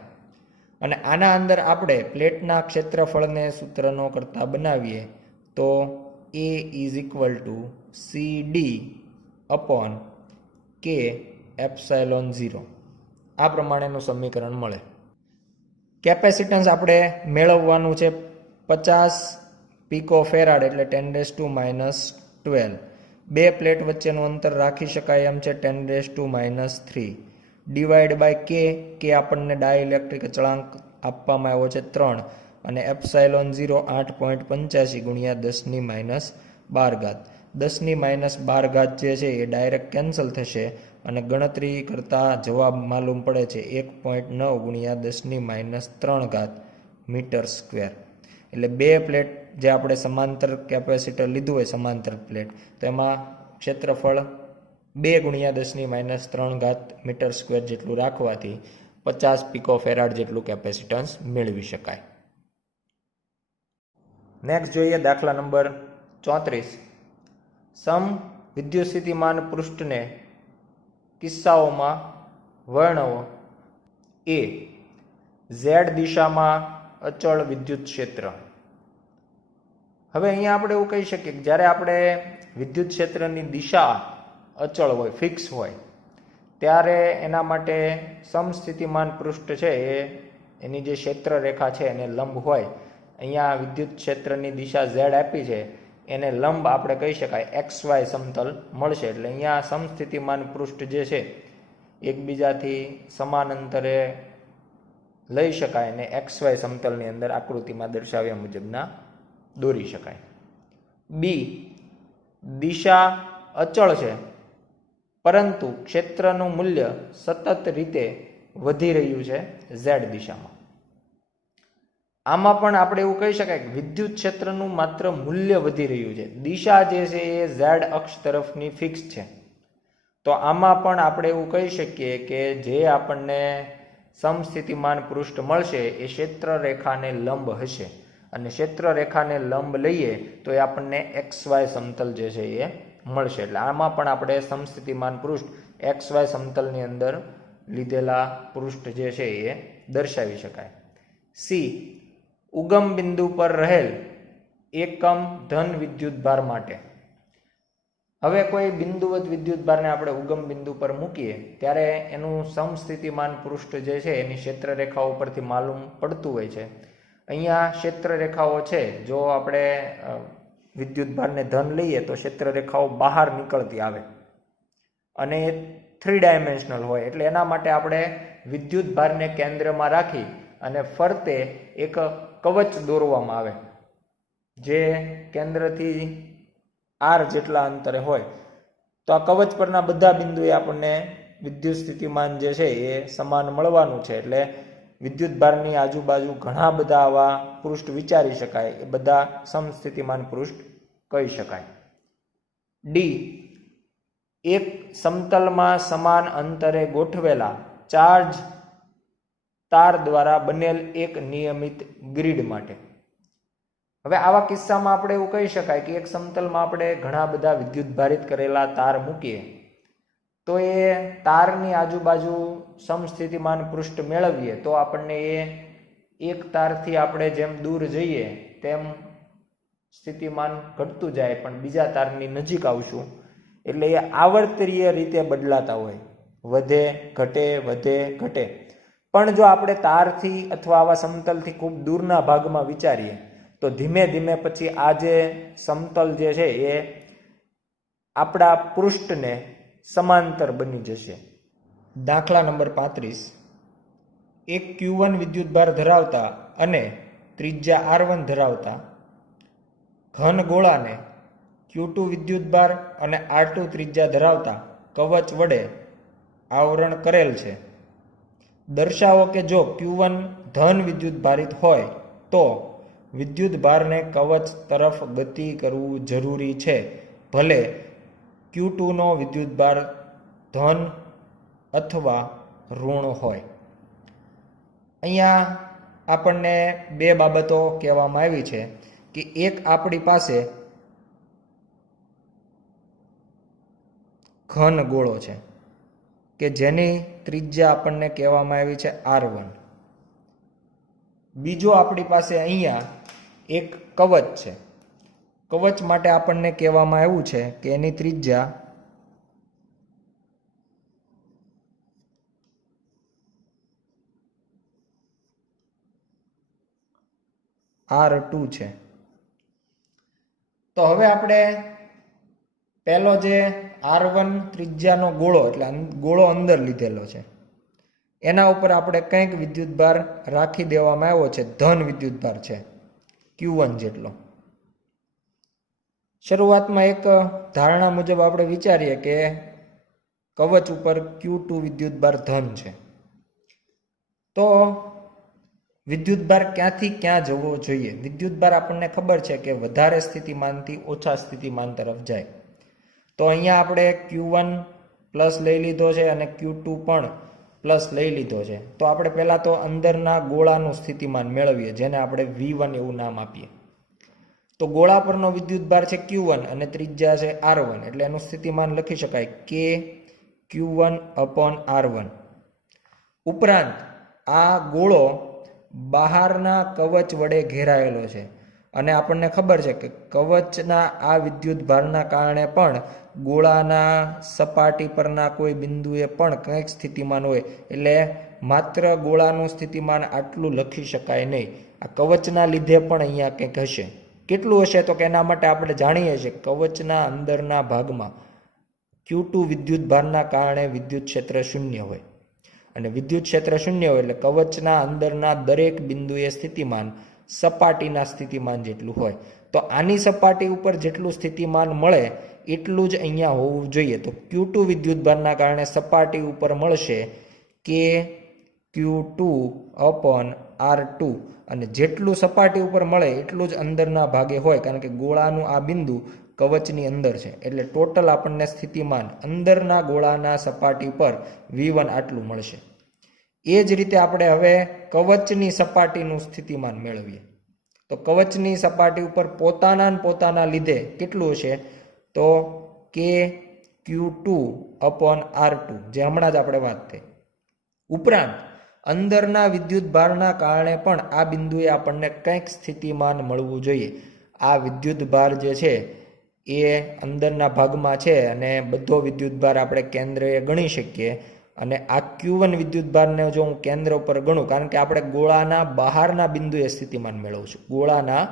અને આના અંદર આપણે પ્લેટના ક્ષેત્રફળને સૂત્રનો કરતા બનાવીએ તો A=CD/K�ε0 આ પ્રમાણેનું સમીકરણ મળે. કેપેસિટન્સ આપણે મેળવવાનું છે 50 પિકોફેરાડ એટલે 10⁻12. બે પ્લેટ વચ્ચેનું અંતર રાખી શકાય એમ છે 10⁻³ ડિવાઈડ બાય K આપણને ડાઇલેક્ટ્રિક અચળાંક આપવામાં આવ્યો છે 3 અને એપ્સાયલોન 0 8.85 ગુણ્યા 10⁻12. 10⁻12 જે છે એ ડાયરેક્ટ કેન્સલ થશે અને ગણતરી કરતાં જવાબ માલુમ પડે છે 1.9 ગુણ્યા 10⁻3 મીટર સ્ક્વેર. એટલે બે પ્લેટ જે આપણે સમાંતર કેપેસિટર લીધું હોય, સમાંતર પ્લેટ, તો એમાં ક્ષેત્રફળ 2 ગુણ્યા 10⁻3 મીટર સ્ક્વેર જેટલું રાખવાથી 50 પિકોફેરાડ જેટલું કેપેસિટન્સ મેળવી શકાય. નેક્સ્ટ જોઈએ દાખલા નંબર 34. સમ વિદ્યુતસ્થિતિમાન પૃષ્ઠને કિસ્સાઓમાં વર્ણવો. એ. ઝેડ દિશામાં અચળ વિદ્યુત ક્ષેત્ર. હવે અહીંયા આપણે એવું કહી શકીએ કે જ્યારે આપણે વિદ્યુત ક્ષેત્રની દિશા અચળ હોય, ફિક્સ હોય, ત્યારે એના માટે સમસ્થિતિમાન પૃષ્ઠ છે એની જે ક્ષેત્ર રેખા છે એને લંબ હોય. અહીંયા વિદ્યુત ક્ષેત્રની દિશા ઝેડ આપી છે, એને લંબ આપણે કહી શકાય XY સમતલ મળશે. એટલે અહીંયા સમસ્થિતિમાન પૃષ્ઠ જે છે એકબીજાથી સમાન અંતરે લઈ શકાય અને XY સમતલની અંદર આકૃતિમાં દર્શાવ્યા મુજબના દોરી શકાય. બી. દિશા અચળ છે પરંતુ ક્ષેત્રનું મૂલ્ય સતત રીતે વધી રહ્યું છે ઝેડ દિશામાં. આમાં પણ આપણે એવું કહી શકાય કે વિદ્યુત ક્ષેત્રનું માત્ર મૂલ્ય વધી રહ્યું છે, દિશા જે છે એ ઝેડ અક્ષ તરફની ફિક્સ છે. તો આમાં પણ આપણે એવું કહી શકીએ કે જે આપણને સમસ્થિતિમાન પૃષ્ઠ મળશે એ ક્ષેત્ર રેખાને લંબ હશે અને ક્ષેત્ર રેખાને લંબ લઈએ તો એ આપણને XY સમતલ જે છે એ મળશે. એટલે આમાં પણ આપણે સમસ્થિતિમાન પૃષ્ઠ XY સમતલની અંદર લીધેલા પૃષ્ઠ જે છે એ દર્શાવી શકાય. સી. ઉગમ બિંદુ પર રહેલ એકમ ધન વિદ્યુતભાર માટે. હવે કોઈ બિંદુવત વિદ્યુતભારને આપણે ઉગમ બિંદુ પર મૂકીએ ત્યારે એનું સમસ્થિતિમાન પૃષ્ઠ જે છે એની ક્ષેત્ર રેખાઓ પરથી માલુમ પડતું હોય છે. અહીંયા ક્ષેત્ર રેખાઓ છે, જો આપણે વિદ્યુતભારને ધન લઈએ તો ક્ષેત્ર રેખાઓ બહાર નીકળતી આવે અને એ 3 ડાયમેન્શનલ હોય. એટલે એના માટે આપણે વિદ્યુતભારને કેન્દ્રમાં રાખી અને ફરતે એક કવચ દોરવામાં આવે જે કેન્દ્રથી R જેટલા અંતરે હોય. તો આ કવચ પરના બધા બિંદુએ આપણને વિદ્યુત સ્થિતિમાન જે છે એ સમાન મળવાનું છે. એટલે વિદ્યુતભારની આજુબાજુ ઘણા બધા આવા પૃષ્ઠ વિચારી શકાય, એ બધા સમસ્થિતિમાન પૃષ્ઠ કહી શકાય. ડી. એક સમતલમાં સમાન અંતરે ગોઠવેલા ચાર્જ તાર દ્વારા બનેલ એક નિયમિત ગ્રીડ માટે. હવે આવા કિસ્સામાં આપણે એવું કહી શકાય કે એક સમતલમાં આપણે ઘણા બધા વિદ્યુતભારિત કરેલા તાર મૂકીએ તો એ તારની આજુબાજુ સમસ્થિતિમાન પૃષ્ઠ મેળવીએ તો આપણને એ એક તારથી આપણે જેમ દૂર જઈએ તેમ સ્થિતિમાન ઘટતું જાય, પણ બીજા તારની નજીક આવશું એટલે એ આવર્તરીય રીતે બદલાતા હોય, વધે ઘટે વધે ઘટે. પણ જો આપણે તારથી અથવા આવા સમતલથી ખૂબ દૂરના ભાગમાં વિચારીએ તો ધીમે ધીમે પછી આ જે સમતલ જે છે એ આપણા પૃષ્ઠને સમાંતર બની જશે. દાખલા નંબર 35. એક Q1 વિદ્યુતભાર ધરાવતા અને ત્રિજ્યા R1 ધરાવતા ઘન ગોળાને Q2 વિદ્યુતભાર અને R2 ત્રિજ્યા ધરાવતા કવચ વડે આવરણ કરેલ છે. દર્શાવો કે જો Q1 ધન વિદ્યુતભારિત હોય તો વિદ્યુતભારને કવચ તરફ ગતિ કરવું જરૂરી છે, ભલે Q2 નો વિદ્યુતભાર ધન અથવા ઋણ હોય. અહીંયા આપણને બે બાબતો કહેવામાં આવી છે કે એક આપણી પાસે ઘન ગોળો છે કે જેની ત્રિજ્યા આપણને કહેવામાં આવી છે R1. બીજો આપણી પાસે અહીંયા એક કવચ છે. કવચ માટે આપણને કહેવામાં આવ્યું છે કે એની ત્રિજ્યા R2 છે. તો હવે આપણે પહેલો જે R1 ત્રિજ્યાનો ગોળો એટલે ગોળો અંદર લીધેલો છે એના ઉપર આપણે કંઈક વિદ્યુતભાર રાખી દેવામાં આવ્યો છે, ધન વિદ્યુતભાર છે Q1 જેટલો. શરૂઆતમાં એક ધારણા મુજબ આપણે વિચારીએ કે કવચ ઉપર Q2 વિદ્યુતભાર ધન છે, તો વિદ્યુતભાર ક્યાંથી ક્યાં જવો જોઈએ? વિદ્યુતભાર આપણને ખબર છે કે વધારે સ્થિતિમાનથી ઓછા સ્થિતિમાન તરફ જાય. તો અહીંયા આપણે Q1 પ્લસ લઈ લીધો છે અને Q2 પણ પ્લસ લઈ લીધો છે. તો આપણે પહેલાં તો અંદરના ગોળાનું સ્થિતિમાન મેળવીએ, જેને આપણે V1 એવું નામ આપીએ. તો ગોળા પરનો વિદ્યુતભાર છે Q1 અને ત્રિજ્યા છે R1, એટલે એનું સ્થિતિમાન લખી શકાય K Q1/R1. ઉપરાંત આ ગોળો બહારના કવચ વડે ઘેરાયેલો છે અને આપણને ખબર છે કે કવચના આ વિદ્યુતભારના કારણે પણ ગોળાના સપાટી પરના કોઈ બિંદુએ પણ કંઈક સ્થિતિમાન હોય, એટલે માત્ર ગોળાનું સ્થિતિમાન આટલું લખી શકાય નહીં. આ કવચના લીધે પણ અહીંયા કંઈક હશે. કેટલું હશે? તો કે એના માટે આપણે જાણીએ છીએ કવચના અંદરના ભાગમાં Q2 વિદ્યુતભારના કારણે વિદ્યુત ક્ષેત્ર શૂન્ય હોય, અને વિદ્યુત ક્ષેત્ર શૂન્ય હોય એટલે કવચના અંદરના દરેક બિંદુએ સ્થિતિમાન સપાટીના સ્થિતિમાન જેટલું હોય. તો આની સપાટી ઉપર જેટલું સ્થિતિમાન મળે એટલું જ અહીંયા હોવું જોઈએ. તો Q2 વિદ્યુતભારના કારણે સપાટી ઉપર મળશે K Q2/R2, અને જેટલું સપાટી ઉપર મળે એટલું જ અંદરના ભાગે હોય, કારણ કે ગોળાનું આ બિંદુ કવચની અંદર છે, એટલે ટોટલ આપણને સ્થિતિમાન અંદરના ગોળાના સપાટી પર V1 આટલું મળશે. એ જ રીતે આપણે હવે કવચની સપાટીનું સ્થિતિમાન મેળવીએ. તો કવચની સપાટી ઉપર પોતાના લીધે કેટલું હશે? તો K Q2/R2, જે હમણાં જ આપણે વાત થઈ. ઉપરાંત અંદરના વિદ્યુતભારના કારણે પણ આ બિંદુએ આપણને કંઈક સ્થિતિમાન મળવું જોઈએ. આ વિદ્યુતભાર જે છે એ અંદરના ભાગમાં છે અને બધો વિદ્યુતભાર આપણે કેન્દ્રએ ગણી શકીએ, અને આ Q1 વિદ્યુતભારને જો હું કેન્દ્ર ઉપર ગણું, કારણ કે આપણે ગોળાના બહારના બિંદુએ સ્થિતિમાન મેળવશું, ગોળાના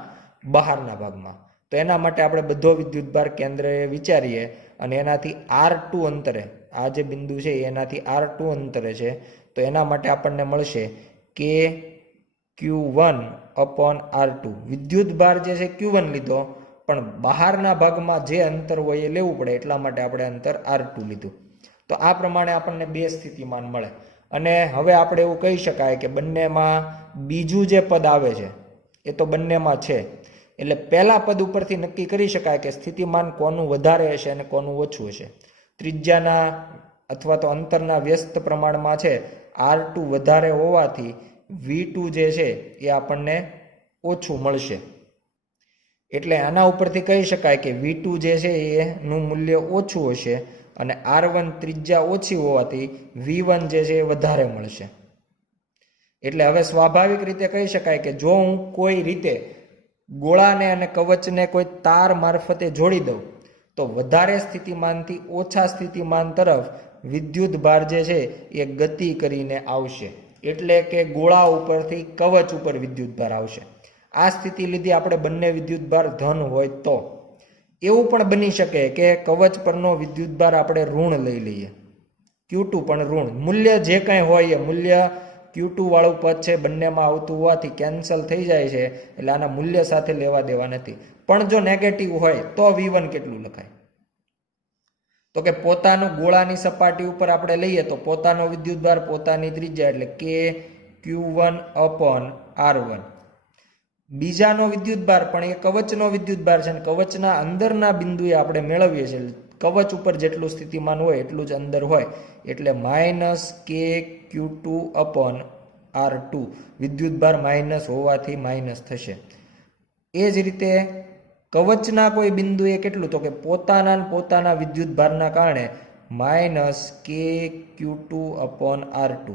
બહારના ભાગમાં, તો એના માટે આપણે બધો વિદ્યુતભાર કેન્દ્રએ વિચારીએ અને એનાથી R2 અંતરે, આ જે બિંદુ છે એનાથી R2 અંતરે છે, તો એના માટે આપણને મળશે K Q1/R2. વિદ્યુતભાર જે છે Q1 લીધો, પણ બહારના ભાગમાં જે અંતર હોય એ લેવું પડે, એટલા માટે આપણે અંતર R2 લીધું. તો આ પ્રમાણે આપણને બે સ્થિતિમાન મળે. અને હવે આપણે એવું કહી શકાય કે બંનેમાં બીજું જે પદ આવે છે એ તો બંનેમાં છે, એટલે પહેલા પદ ઉપરથી નક્કી કરી શકાય કે સ્થિતિમાન કોનું વધારે હશે અને કોનું ઓછું હશે. ત્રિજ્યાના અથવા તો અંતરના વ્યસ્ત પ્રમાણમાં છે R2 વધારે હોવાથી V2 જે છે એ આપણને ઓછું મળશે. એટલે આના ઉપરથી કહી શકાય કે V2 જે છે એનું મૂલ્ય ઓછું હશે, અને R1 ત્રિજ્યા ઓછી હોવાથી V1 જે છે એ વધારે મળશે. એટલે હવે સ્વાભાવિક રીતે કહી શકાય કે જો હું કોઈ રીતે ગોળાને અને કવચને કોઈ તાર મારફતે જોડી દઉં, તો વધારે સ્થિતિમાનથી ઓછા સ્થિતિમાન તરફ વિદ્યુતભાર જે છે એ ગતિ કરીને આવશે, એટલે કે ગોળા ઉપરથી કવચ ઉપર વિદ્યુતભાર આવશે. આ સ્થિતિ લીધે આપણે બંને વિદ્યુતભાર ધન હોય તો એવું પણ બની શકે કે કવચ પરનો વિદ્યુતભાર આપણે ઋણ લઈ લઈએ, Q2 પણ ઋણ. મૂલ્ય જે કંઈ હોય એ મૂલ્ય Q2 વાળું પદ છે બંનેમાં આવતું હોવાથી કેન્સલ થઈ જાય છે, એટલે આના મૂલ્ય સાથે લેવા દેવા નથી. પણ જો નેગેટિવ હોય તો V1 કેટલું લખાય? તો કે પોતાનું ગોળાની સપાટી ઉપર આપણે લઈએ તો પોતાનો વિદ્યુતભાર પોતાની ત્રિજ્યા, એટલે K Q1/R1. બીજાનો વિદ્યુતભાર પણ એ કવચનો વિદ્યુતભાર છે, અને કવચના અંદરના બિંદુએ આપણે મેળવીએ છીએ. કવચ ઉપર જેટલું સ્થિતિમાન હોય એટલું જ અંદર હોય, એટલે -K Q2/R2. વિદ્યુતભાર માઇનસ હોવાથી માઇનસ થશે. એ જ રીતે કવચના કોઈ બિંદુએ કેટલું? તો કે પોતાના વિદ્યુતભારના કારણે -K Q2/R2.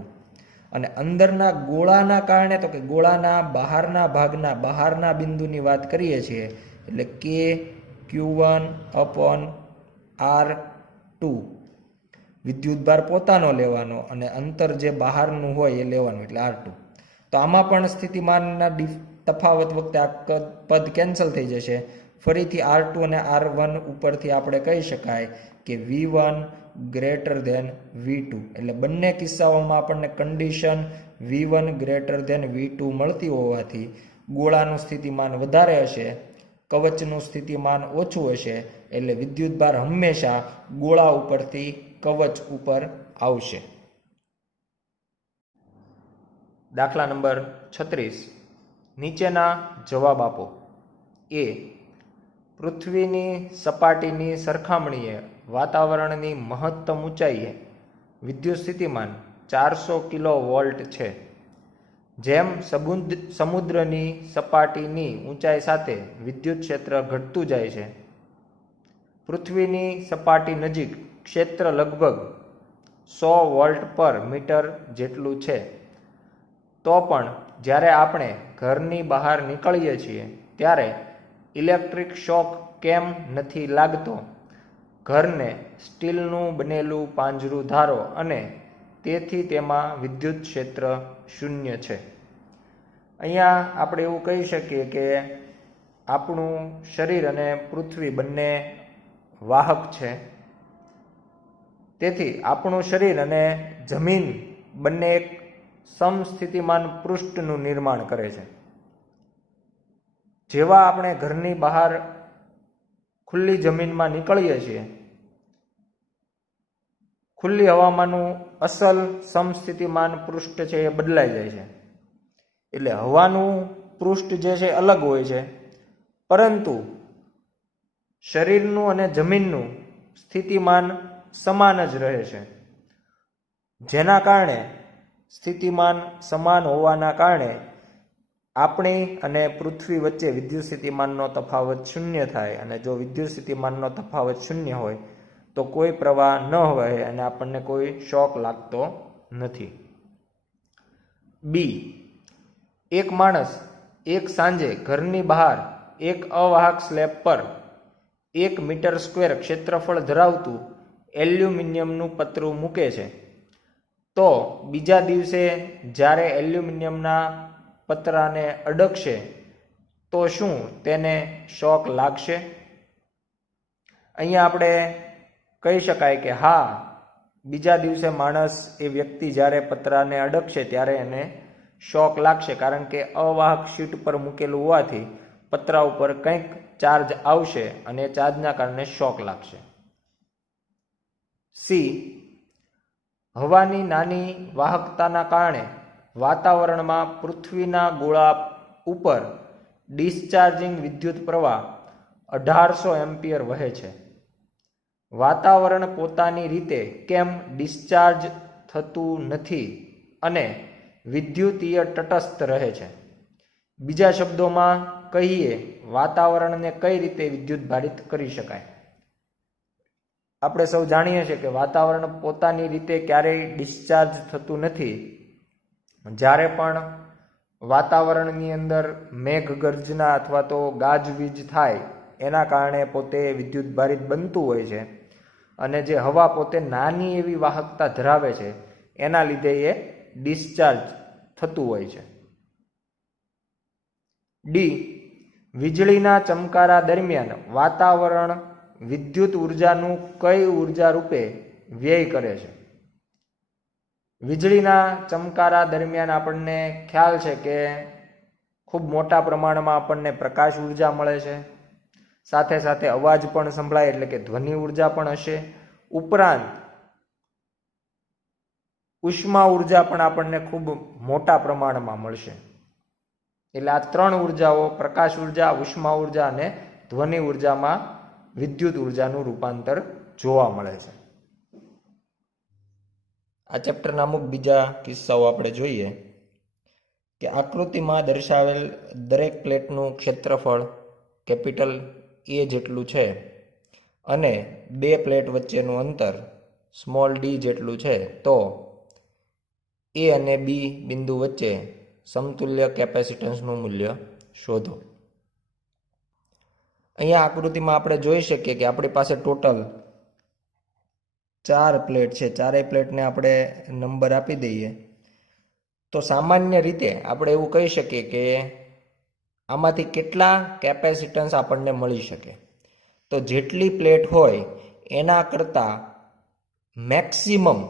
અને અંદરના ગોળાના કારણે, તો કે ગોળાના બહારના બિંદુની વાત કરીએ છીએ, એટલે K Q1/R2. વિદ્યુતભાર પોતાનો લેવાનો અને અંતર જે બહારનું હોય એ લેવાનું, એટલે R2. તો આમાં પણ સ્થિતિમાનના તફાવત વખતે આ પદ કેન્સલ થઈ જશે, ફરીથી R2 અને R1 ઉપરથી આપણે કહી શકાય કે V1 ગ્રેટર ધેન V2, એટલે બંને કિસ્સાઓમાં આપણને condition V1 greater than V2 મળતી હોવાથી ગોળાનું સ્થિતિમાન વધારે હશે, કવચનું સ્થિતિમાન ઓછું હશે, એટલે વિદ્યુતભાર હંમેશા ગોળા ઉપરથી કવચ ઉપર આવશે. દાખલા નંબર 36. નીચેના જવાબ આપો. એ. પૃથ્વીની સપાટીની સરખામણીએ વાતાવરણની મહત્તમ ઊંચાઈએ વિદ્યુત સ્થિતિમાન 400 કિલોવોલ્ટ છે. જેમ સમુદ્રની સપાટીની ઊંચાઈ સાથે વિદ્યુત ક્ષેત્ર ઘટતું જાય છે, પૃથ્વીની સપાટી નજીક ક્ષેત્ર લગભગ 100 વોલ્ટ પર મીટર જેટલું છે, તો પણ જ્યારે આપણે ઘરની બહાર નીકળીએ છીએ ત્યારે ઇલેક્ટ્રિક શોક કેમ નથી લાગતો? ઘરને સ્ટીલનું બનેલું પાંજરું ધારો અને તેથી તેમાં વિદ્યુત ક્ષેત્ર શૂન્ય છે. અહીંયા આપણે એવું કહી શકીએ કે આપણું શરીર અને પૃથ્વી બંને વાહક છે. તેથી આપણું શરીર અને જમીન બંને એક સમસ્થિતિમાન પૃષ્ઠનું નિર્માણ કરે છે. જેવા આપણે ઘરની બહાર ખુલ્લી જમીનમાં નીકળીએ છીએ, ખુલ્લી હવામાંનું અસલ સમસ્થિતિમાન પૃષ્ઠ છે એ બદલાઈ જાય છે. એટલે હવાનું પૃષ્ઠ જે છે અલગ હોય છે, પરંતુ શરીરનું અને જમીનનું સ્થિતિમાન સમાન જ રહે છે. જેના કારણે સ્થિતિમાન સમાન હોવાના કારણે આપણી અને પૃથ્વી વચ્ચે વિદ્યુત સ્થિતિમાનનો તફાવત શૂન્ય થાય, અને જો વિદ્યુત સ્થિતિમાનનો તફાવત શૂન્ય હોય તો કોઈ પ્રવાહ ન વહે અને આપણને કોઈ શોક લાગતો નથી. બી. એક માણસ એક સાંજે ઘરની બહાર એક અવાહક સ્લેબ પર 1 મીટર સ્ક્વેર ક્ષેત્રફળ ધરાવતું એલ્યુમિનિયમનું પતરું મૂકે છે, તો બીજા દિવસે જ્યારે એલ્યુમિનિયમના પતરાને અડકશે તો શું તેને શોક લાગશે? અહીંયા આપણે કહી શકાય કે હા, બીજા દિવસે માણસ એ વ્યક્તિ જ્યારે પતરાને અડકશે ત્યારે એને શોક લાગશે, કારણ કે અવાહક શીટ પર મૂકેલું હોવાથી પતરા ઉપર કંઈક ચાર્જ આવશે અને એ ચાર્જના કારણે શોક લાગશે. સી. હવાની નાની વાહકતાના કારણે વાતાવરણમાં પૃથ્વીના ગોળા ઉપર ડિસ્ચાર્જિંગ વિદ્યુત પ્રવાહ 1800 એમ્પિયર વહે છે. વાતાવરણ પોતાની રીતે કેમ ડિસ્ચાર્જ થતું નથી અને વિદ્યુતીય તટસ્થ રહે છે? બીજા શબ્દોમાં કહીએ, વાતાવરણને કઈ રીતે વિદ્યુત ભારિત કરી શકાય? આપણે સૌ જાણીએ છીએ કે વાતાવરણ પોતાની રીતે ક્યારેય ડિસ્ચાર્જ થતું નથી. જ્યારે પણ વાતાવરણની અંદર મેઘગર્જના અથવા તો ગાજવીજ થાય એના કારણે પોતે વિદ્યુત ભારિત બનતું હોય છે, અને જે હવા પોતે નાની એવી વાહકતા ધરાવે છે એના લીધે એ ડિસ્ચાર્જ થતું હોય છે. ડી. વીજળીના ચમકારા દરમિયાન વાતાવરણ વિદ્યુત ઉર્જાનું કઈ ઉર્જા રૂપે વ્યય કરે છે? વીજળીના ચમકારા દરમિયાન આપણને ખ્યાલ છે કે ખૂબ મોટા પ્રમાણમાં આપણને પ્રકાશ ઉર્જા મળે છે, સાથે સાથે અવાજ પણ સંભળાય એટલે કે ધ્વનિ ઉર્જા પણ હશે, ઉપરાંત ઉષ્મા ઉર્જા પણ આપણને ખૂબ મોટા પ્રમાણમાં મળશે. એટલે આ 3 ઉર્જાઓ, પ્રકાશ ઉર્જા, ઉષ્મા ઉર્જા અને ધ્વનિ ઉર્જામાં વિદ્યુત ઉર્જાનું રૂપાંતર જોવા મળે છે. આ ચેપ્ટરના અમુક બીજા કિસ્સાઓ આપણે જોઈએ કે આકૃતિમાં દર્શાવેલ દરેક પ્લેટનું ક્ષેત્રફળ કેપિટલ A જેટલું છે અને 2 પ્લેટ વચ્ચેનું અંતર સ્મોલ d જેટલું છે, તો A અને B બિંદુ વચ્ચે સમતુલ્ય કેપેસિટન્સનું મૂલ્ય શોધો. અહીંયા આકૃતિમાં આપણે જોઈ શકીએ કે આપણી પાસે ટોટલ 4 પ્લેટ છે. ચારેય પ્લેટને આપણે નંબર આપી દઈએ તો સામાન્ય રીતે આપણે એવું કહી શકીએ કે આમાંથી કેટલા કેપેસિટન્સ આપણને મળી શકે? તો જેટલી પ્લેટ હોય એના કરતાં મેક્સિમમ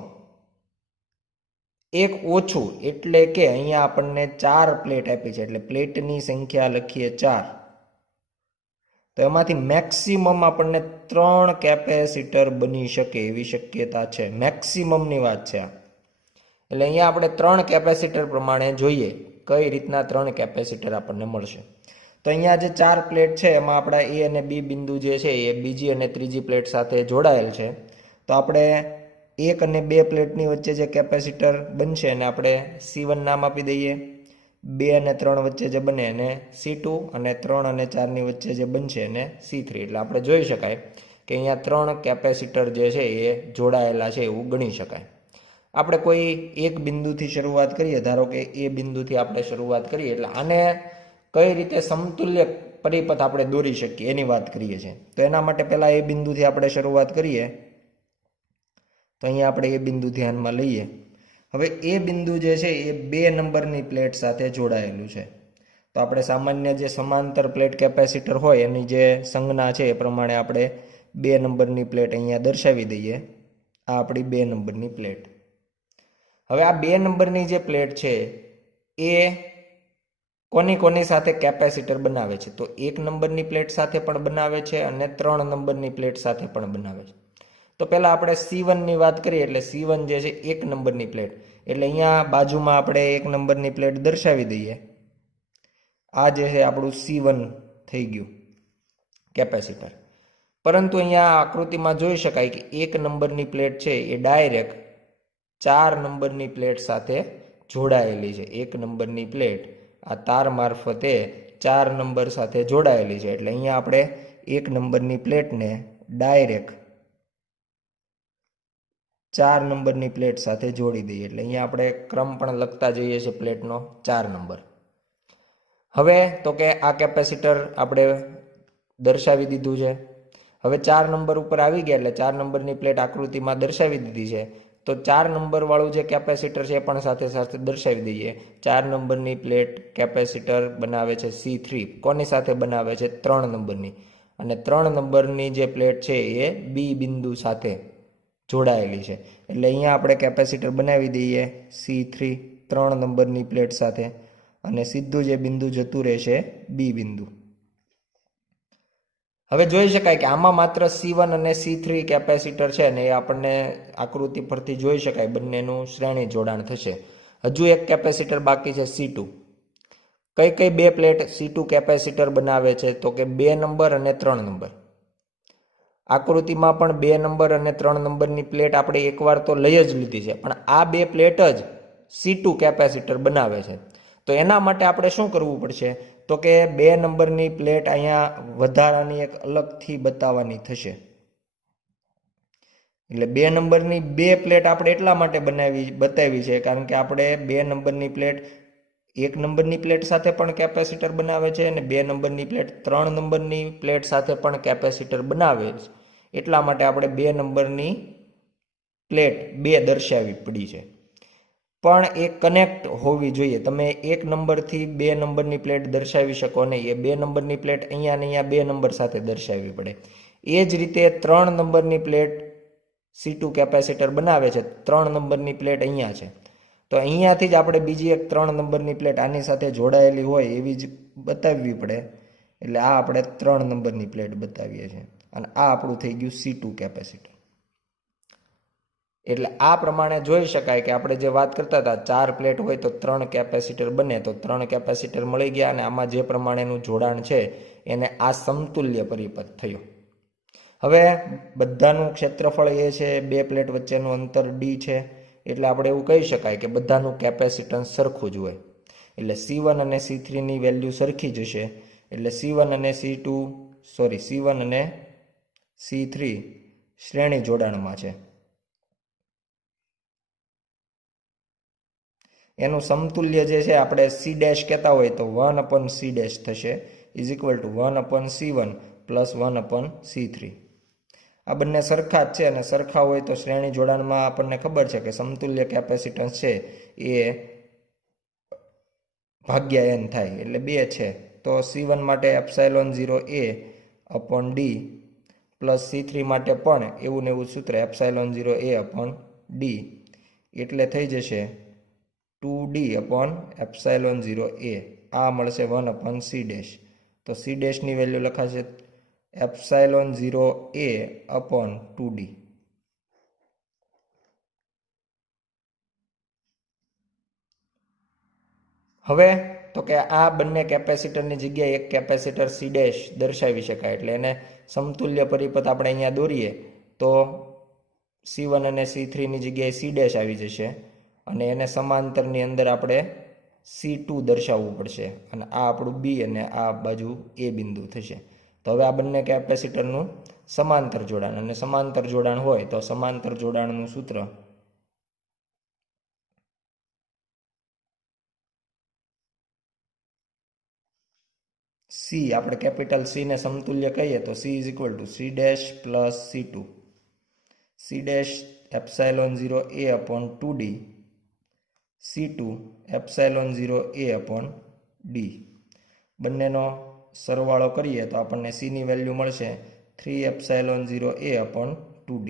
એક ઓછું, એટલે કે અહીંયા આપણને 4 પ્લેટ આપી છે, એટલે પ્લેટની સંખ્યા લખીએ 4. તો એમાંથી મેક્સિમમ આપણને 3 કેપેસિટર બની શકે એવી શક્યતા છે. મેક્સિમમની વાત છે આ. એટલે અહીંયા આપણે 3 કેપેસિટર પ્રમાણે જોઈએ કઈ રીતના 3 કેપેસિટર આપણને મળશે. તો અહીંયા જે 4 પ્લેટ છે એમાં આપણા એ અને બી બિંદુ જે છે એ બીજી અને ત્રીજી પ્લેટ સાથે જોડાયેલ છે. તો આપણે 1 અને 2 પ્લેટની વચ્ચે જે કેપેસિટર બનશે એને આપણે C1 નામ આપી દઈએ. 2 અને 3 વચ્ચે જે બને એને C2, અને 3 અને 4ની વચ્ચે જે બનશે એને C3. એટલે આપણે જોઈ શકાય કે અહીંયા 3 કેપેસિટર જે છે એ જોડાયેલા છે એવું ગણી શકાય. આપણે કોઈ એક બિંદુથી શરૂઆત કરીએ, ધારો કે એ બિંદુથી આપણે શરૂઆત કરીએ, એટલે આને કઈ રીતે સમતુલ્ય પરિપથ આપણે દોરી શકીએ એની વાત કરીએ છીએ. તો એના માટે પહેલાં એ બિંદુથી આપણે શરૂઆત કરીએ. તો અહીંયા આપણે એ બિંદુ ધ્યાનમાં લઈએ. હવે એ બિંદુ જે છે એ 2 નંબરની પ્લેટ સાથે જોડાયેલું છે. તો આપણે સામાન્ય જે સમાંતર પ્લેટ કેપેસિટર હોય એની જે સંજ્ઞા છે એ પ્રમાણે આપણે 2 નંબરની પ્લેટ અહીંયા દર્શાવી દઈએ. આ આપણી 2 નંબરની પ્લેટ. હવે આ 2 નંબરની જે પ્લેટ છે એ કોની સાથે કેપેસિટર બનાવે છે? તો 1 નંબરની પ્લેટ સાથે પણ બનાવે છે અને 3 નંબરની પ્લેટ સાથે પણ બનાવે છે. તો પહેલાં આપણે C1 ની વાત કરીએ. એટલે C1 જે છે 1 નંબરની પ્લેટ, એટલે અહીંયા બાજુમાં આપણે 1 નંબરની પ્લેટ દર્શાવી દઈએ. આ જે છે આપણું C1 થઈ ગયું કેપેસિટર. પરંતુ અહીંયા આકૃતિમાં જોઈ શકાય કે 1 નંબરની પ્લેટ છે એ ડાયરેક્ટ 4 નંબરની પ્લેટ સાથે જોડાયેલી છે. 1 નંબરની પ્લેટ આ તાર મારફતે 4 નંબર સાથે જોડાયેલી છે. એટલે અહીંયા આપણે 1 નંબરની પ્લેટને ડાયરેક્ટ 4 નંબરની પ્લેટ સાથે જોડી દઈએ. એટલે અહીંયા આપણે ક્રમ પણ લખતા જઈએ છીએ પ્લેટનો 4 નંબર. હવે તો કે આ કેપેસિટર આપણે દર્શાવી દીધું છે. હવે 4 નંબર ઉપર આવી ગયા, એટલે 4 નંબરની પ્લેટ આકૃતિમાં દર્શાવી દીધી છે. તો 4 નંબરવાળું જે કેપેસિટર છે એ પણ સાથે સાથે દર્શાવી દઈએ. 4 નંબરની પ્લેટ કેપેસિટર બનાવે છે C3. કોની સાથે બનાવે છે? 3 નંબરની. અને 3 નંબરની જે પ્લેટ છે એ બી બિંદુ સાથે જોડાયેલી છે. એટલે અહીંયા આપણે કેપેસિટર બનાવી દઈએ C3 3 નંબરની પ્લેટ સાથે, અને સીધું જે બિંદુ જતું રહેશે બી બિંદુ. હવે જોઈ શકાય કે આમાં માત્ર C1 અને C3 કેપેસિટર છે ને એ આપણને આકૃતિ પરથી જોઈ શકાય બંનેનું શ્રેણી જોડાણ થશે. હજુ એક કેપેસિટર બાકી છે C2. કઈ 2 પ્લેટ C2 કેપેસિટર બનાવે છે? તો કે 2 નંબર અને 3 નંબર. આકૃતિમાં પણ 2 નંબર અને 3 નંબરની પ્લેટ આપણે એકવાર તો લઈ જ લીધી છે, પણ આ 2 પ્લેટ જ C2 કેપેસિટર બનાવે છે. તો એના માટે આપણે શું કરવું પડશે? તો કે 2 નંબરની પ્લેટ અહીંયા વધારાની એક અલગથી બતાવવાની થશે. એટલે 2 નંબરની 2 પ્લેટ આપણે એટલા માટે બતાવી છે કારણ કે આપણે 2 નંબરની પ્લેટ 1 નંબરની પ્લેટ સાથે પણ કેપેસિટર બનાવે છે, અને 2 નંબરની પ્લેટ 3 નંબરની પ્લેટ સાથે પણ કેપેસિટર બનાવે છે. એટલા માટે આપણે 2 નંબરની પ્લેટ 2 દર્શાવી પડી છે. પણ એ કનેક્ટ હોવી જોઈએ. તમે 1 નંબરથી 2 નંબરની પ્લેટ દર્શાવી શકો નહીં. એ 2 નંબરની પ્લેટ અહીંયા ને અહીંયા 2 નંબર સાથે દર્શાવવી પડે. એ જ રીતે 3 નંબરની પ્લેટ C2 કેપેસિટર બનાવે છે. 3 નંબરની પ્લેટ અહીંયા છે, તો અહીંયાથી જ આપણે બીજી એક 3 નંબરની પ્લેટ આની સાથે જોડાયેલી હોય એવી જ બતાવવી પડે. એટલે આ આપણે 3 નંબરની પ્લેટ બતાવીએ છીએ, અને આ આપણું થઈ ગયું C2 કેપેસિટર. એટલે આ પ્રમાણે જોઈ શકાય કે આપણે જે વાત કરતા હતા 4 પ્લેટ હોય તો 3 કેપેસિટર બને, તો 3 કેપેસિટર મળી ગયા, અને આમાં જે પ્રમાણેનું જોડાણ છે એને આ સમતુલ્ય પરિપથ થયો. હવે બધાનું ક્ષેત્રફળ એ છે, 2 પ્લેટ વચ્ચેનું અંતર D છે, એટલે આપણે એવું કહી શકાય કે બધાનું કેપેસિટન્સ સરખું જ હોય. એટલે C1 અને C3 ની વેલ્યુ સરખી જ હશે. એટલે C1 અને C3 શ્રેણી જોડાણમાં છે. એનું સમતુલ્ય જે છે આપણે C' કહેતા હોય તો 1/C' થશે, is equal two 1/C1 plus 1/C3. આ બંને સરખા જ છે, અને સરખા હોય તો શ્રેણી જોડાણમાં આપણને ખબર છે કે સમતુલ્ય કેપેસિટન્સ છે એ ભાગ્યા n થાય, એટલે 2 છે તો C1 માટે epsilon 0 A upon D plus C3 માટે પણ એવું ને એવું સૂત્ર એપ્સાઇલોન 0 A અપોન ડી, એટલે થઈ જશે 2D અપોન એપ્સાઇલોન 0 A. આ મળશે 1 અપોન C ડેશ. તો C ડેશની વેલ્યુ લખાશે એપ્સાઇલોન 0 A અપોન 2D. હવે તો કે આ બંને કેપેસિટરની જગ્યાએ એક કેપેસિટર C ડેશ દર્શાવી શકાય, એટલે એને સમતુલ્ય પરિપથ આપણે અહીંયા દોરીએ તો C1 અને C3ની જગ્યાએ C ડેશ આવી જશે અને એને સમાંતરની અંદર આપણે C2 દર્શાવવું પડશે અને આ આપણું B અને આ બાજુ A બિંદુ થશે. તો હવે આ બંને કેપેસિટરનું સમાંતર જોડાણ, અને સમાંતર જોડાણ હોય તો સમાંતર જોડાણનું સૂત્ર C, આપણે કેપિટલ C ને સમતુલ્ય કહીએ તો C is equal to C dash plus C2. C dash epsilon 0 A upon 2D, C2 epsilon 0 A upon D. બંનેનો સરવાળો કરીએ તો આપણને C ની વેલ્યુ મળશે 3 એપ્સાઇલોન 0 A અપોન 2D.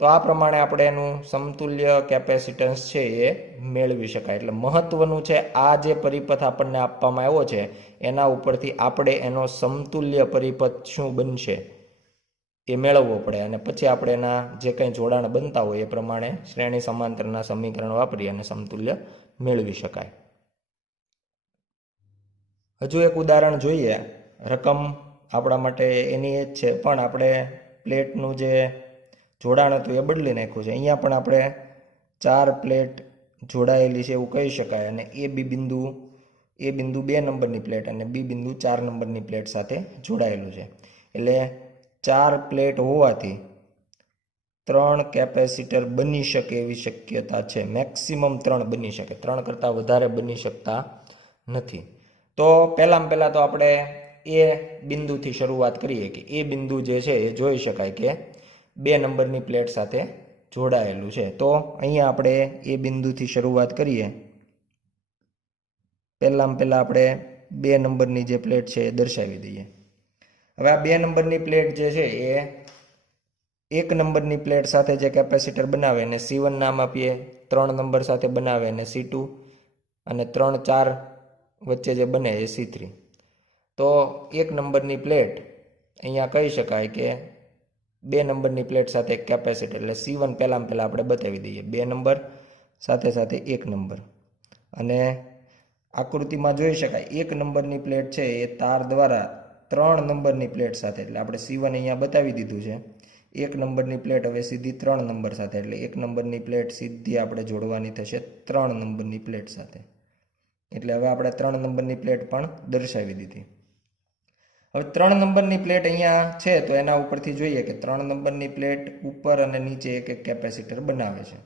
તો આ પ્રમાણે આપણે એનું સમતુલ્ય કેપેસિટન્સ છે એ મેળવી શકાય. એટલે મહત્વનું છે આ જે પરિપથ આપણને આપવામાં આવ્યો છે એના ઉપરથી આપણે એનો સમતુલ્ય પરિપથ શું બનશે એ મેળવવો પડે, અને પછી આપણે એના જે કંઈ જોડાણ બનતા હોય એ પ્રમાણે શ્રેણી સમાંતરના સમીકરણ વાપરી અને સમતુલ્ય મેળવી શકાય. હજુ એક ઉદાહરણ જોઈએ. રકમ આપણા માટે એની એ જ છે, પણ આપણે પ્લેટનું જે જોડાણ હતું એ બદલી નાખ્યું છે. અહીંયા પણ આપણે 4 પ્લેટ જોડાયેલી છે એવું કહી શકાય, અને એ બિંદુ 2 નંબરની પ્લેટ અને બી બિંદુ 4 નંબરની પ્લેટ સાથે જોડાયેલું છે. એટલે 4 પ્લેટ હોવાથી 3 કેપેસિટર બની શકે એવી શક્યતા છે. મેક્સિમમ 3 બની શકે, 3 કરતાં વધારે બની શકતા નથી. તો પહેલાં તો આપણે એ બિંદુથી શરૂઆત કરીએ કે એ બિંદુ જે છે એ જોઈ શકાય કે 2 નંબરની પ્લેટ સાથે જોડાયેલું છે. તો અહીંયા આપણે એ બિંદુથી શરૂઆત કરીએ. પહેલાં આપણે 2 નંબરની જે પ્લેટ છે એ દર્શાવી દઈએ. હવે આ 2 નંબરની પ્લેટ જે છે એ 1 નંબરની પ્લેટ સાથે જે કેપેસિટર બનાવે એને C1 નામ આપીએ, 3 નંબર સાથે બનાવે એને C2, અને 3, 4 વચ્ચે જે બને એ C3. તો 1 નંબરની પ્લેટ અહીંયા કહી શકાય કે 2 નંબરની પ્લેટ સાથે એક કેપેસિટર, એટલે C1 પહેલાં આપણે બતાવી દઈએ. 2 નંબર સાથે 1 નંબર, અને આકૃતિમાં જોઈ શકાય 1 નંબરની પ્લેટ છે એ તાર દ્વારા 3 નંબરની પ્લેટ સાથે, એટલે આપણે C1 અહીંયા બતાવી દીધું છે. 1 નંબરની પ્લેટ હવે સીધી 3 નંબર સાથે, એટલે 1 નંબરની પ્લેટ સીધી આપણે જોડવાની થશે 3 નંબરની પ્લેટ સાથે. એટલે હવે આપણે 3 નંબરની પ્લેટ પણ દર્શાવી દીધી. હવે 3 નંબરની પ્લેટ અહીંયા છે તો એના ઉપરથી જોઈએ કે 3 નંબરની પ્લેટ ઉપર અને નીચે એક કેપેસિટર બનાવે છે.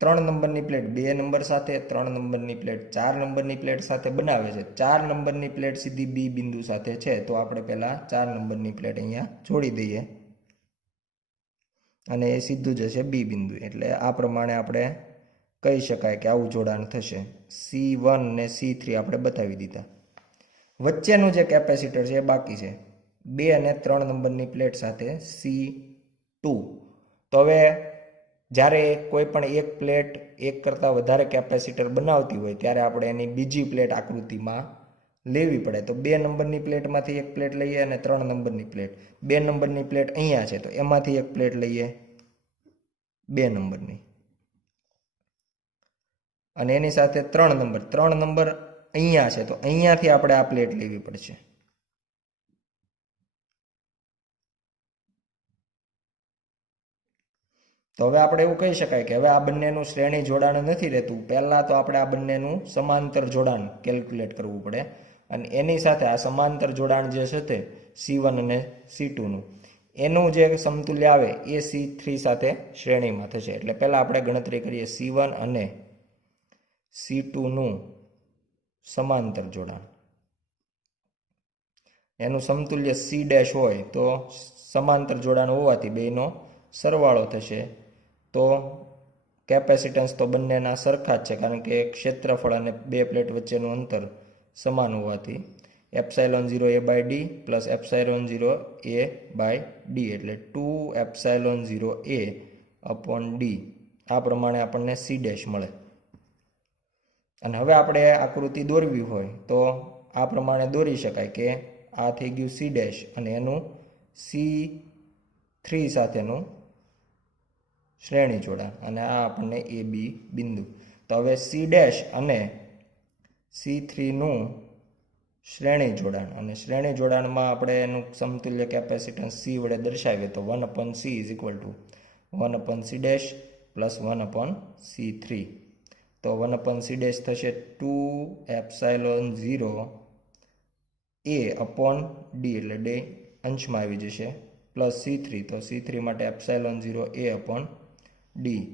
3 નંબરની પ્લેટ 2 નંબર સાથે, 3 નંબરની પ્લેટ 4 નંબરની પ્લેટ સાથે બનાવે છે. 4 નંબરની પ્લેટ સીધી બી બિંદુ સાથે છે, તો આપણે પહેલાં 4 નંબરની પ્લેટ અહીંયા જોડી દઈએ અને એ સીધું જશે બી બિંદુ. એટલે આ પ્રમાણે આપણે કહી શકાય કે આવું જોડાણ થશે. C1 ને C3 આપણે બતાવી દીધા. વચ્ચેનું જે કેપેસિટર છે એ બાકી છે 2 અને 3 નંબરની પ્લેટ સાથે C2. તો હવે જ્યારે કોઈ પણ એક પ્લેટ એક કરતાં વધારે કેપેસિટર બનાવતી હોય ત્યારે આપણે એની બીજી પ્લેટ આકૃતિમાં લેવી પડે. તો 2 નંબરની પ્લેટમાંથી એક પ્લેટ લઈએ અને 3 નંબરની પ્લેટ, 2 નંબરની પ્લેટ અહીંયા છે તો એમાંથી એક પ્લેટ લઈએ 2 નંબરની, અને એની સાથે 3 નંબર અહીંયા છે તો અહીંયાથી આપણે આ પ્લેટ લેવી પડશે. તો હવે આપણે એવું કહી શકાય કે હવે આ બંનેનું શ્રેણી જોડાણ નથી રહેતું. પહેલાં તો આપણે આ બંનેનું સમાંતર જોડાણ કેલ્ક્યુલેટ કરવું પડે, અને એની સાથે આ સમાંતર જોડાણ જે છે તે C1 અને C2નું એનું જે સમતુલ્ય આવે એ C3 સાથે શ્રેણીમાં થશે. એટલે પહેલાં આપણે ગણતરી કરીએ C1 અને C2નું સમાંતર જોડાણ. એનું સમતુલ્ય C ડેશ હોય તો સમાંતર જોડાણ હોવાથી બેનો સરવાળો થશે તો કેપેસિટન્સ તો બંનેના સરખા જ છે, કારણ કે ક્ષેત્રફળ અને બે પ્લેટ વચ્ચેનું અંતર સમાન હોવાથી epsilon 0 A by D plus epsilon 0 A by D એટલે 2 એપ્સાઇલોન 0 એ અપોન ડી. આ પ્રમાણે આપણને સી ડેશ મળે. અને હવે આપણે આકૃતિ દોરવી હોય તો આ પ્રમાણે દોરી શકાય કે આ થઈ ગયું સી ડેશ અને એનું C3 સાથેનું શ્રેણી જોડાણ અને આ આપણને એ બી બિંદુ. તો હવે સી ડેશ અને C3નું શ્રેણી જોડાણ, અને શ્રેણી જોડાણમાં આપણે એનું સમતુલ્ય કેપેસિટન્સ C વડે દર્શાવીએ તો 1/C is equal two 1/C dash plus 1/C3. તો 1/C ડેશ થશે 2 એપ્સાઇલોન 0 એ અપોન ડી એટલે ડે અંશમાં આવી જશે પ્લસ C3. તો C3 માટે એપ્સાઇલોન 0 એ અપોન ડી.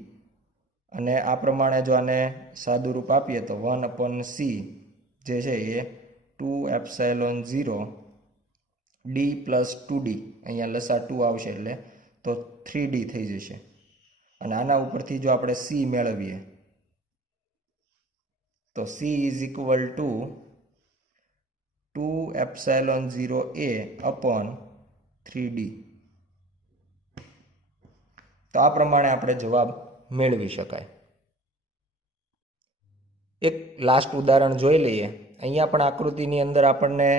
અને આ પ્રમાણે જો આને સાદું રૂપ આપીએ તો 1/C જે છે એ 2 એપ્સાઇલોન 0 ડી પ્લસ 2D, અહીંયા લસા 2 આવશે એટલે તો 3D થઈ જશે. અને આના ઉપરથી જો આપણે C મેળવીએ તો C is equal to 2 epsilon 0 A upon 3D. તો આ પ્રમાણે આપણે જવાબ મેળવી શકાય. એક લાસ્ટ ઉદાહરણ જોઈ લઈએ. અહીંયા પણ આકૃતિની અંદર આપણને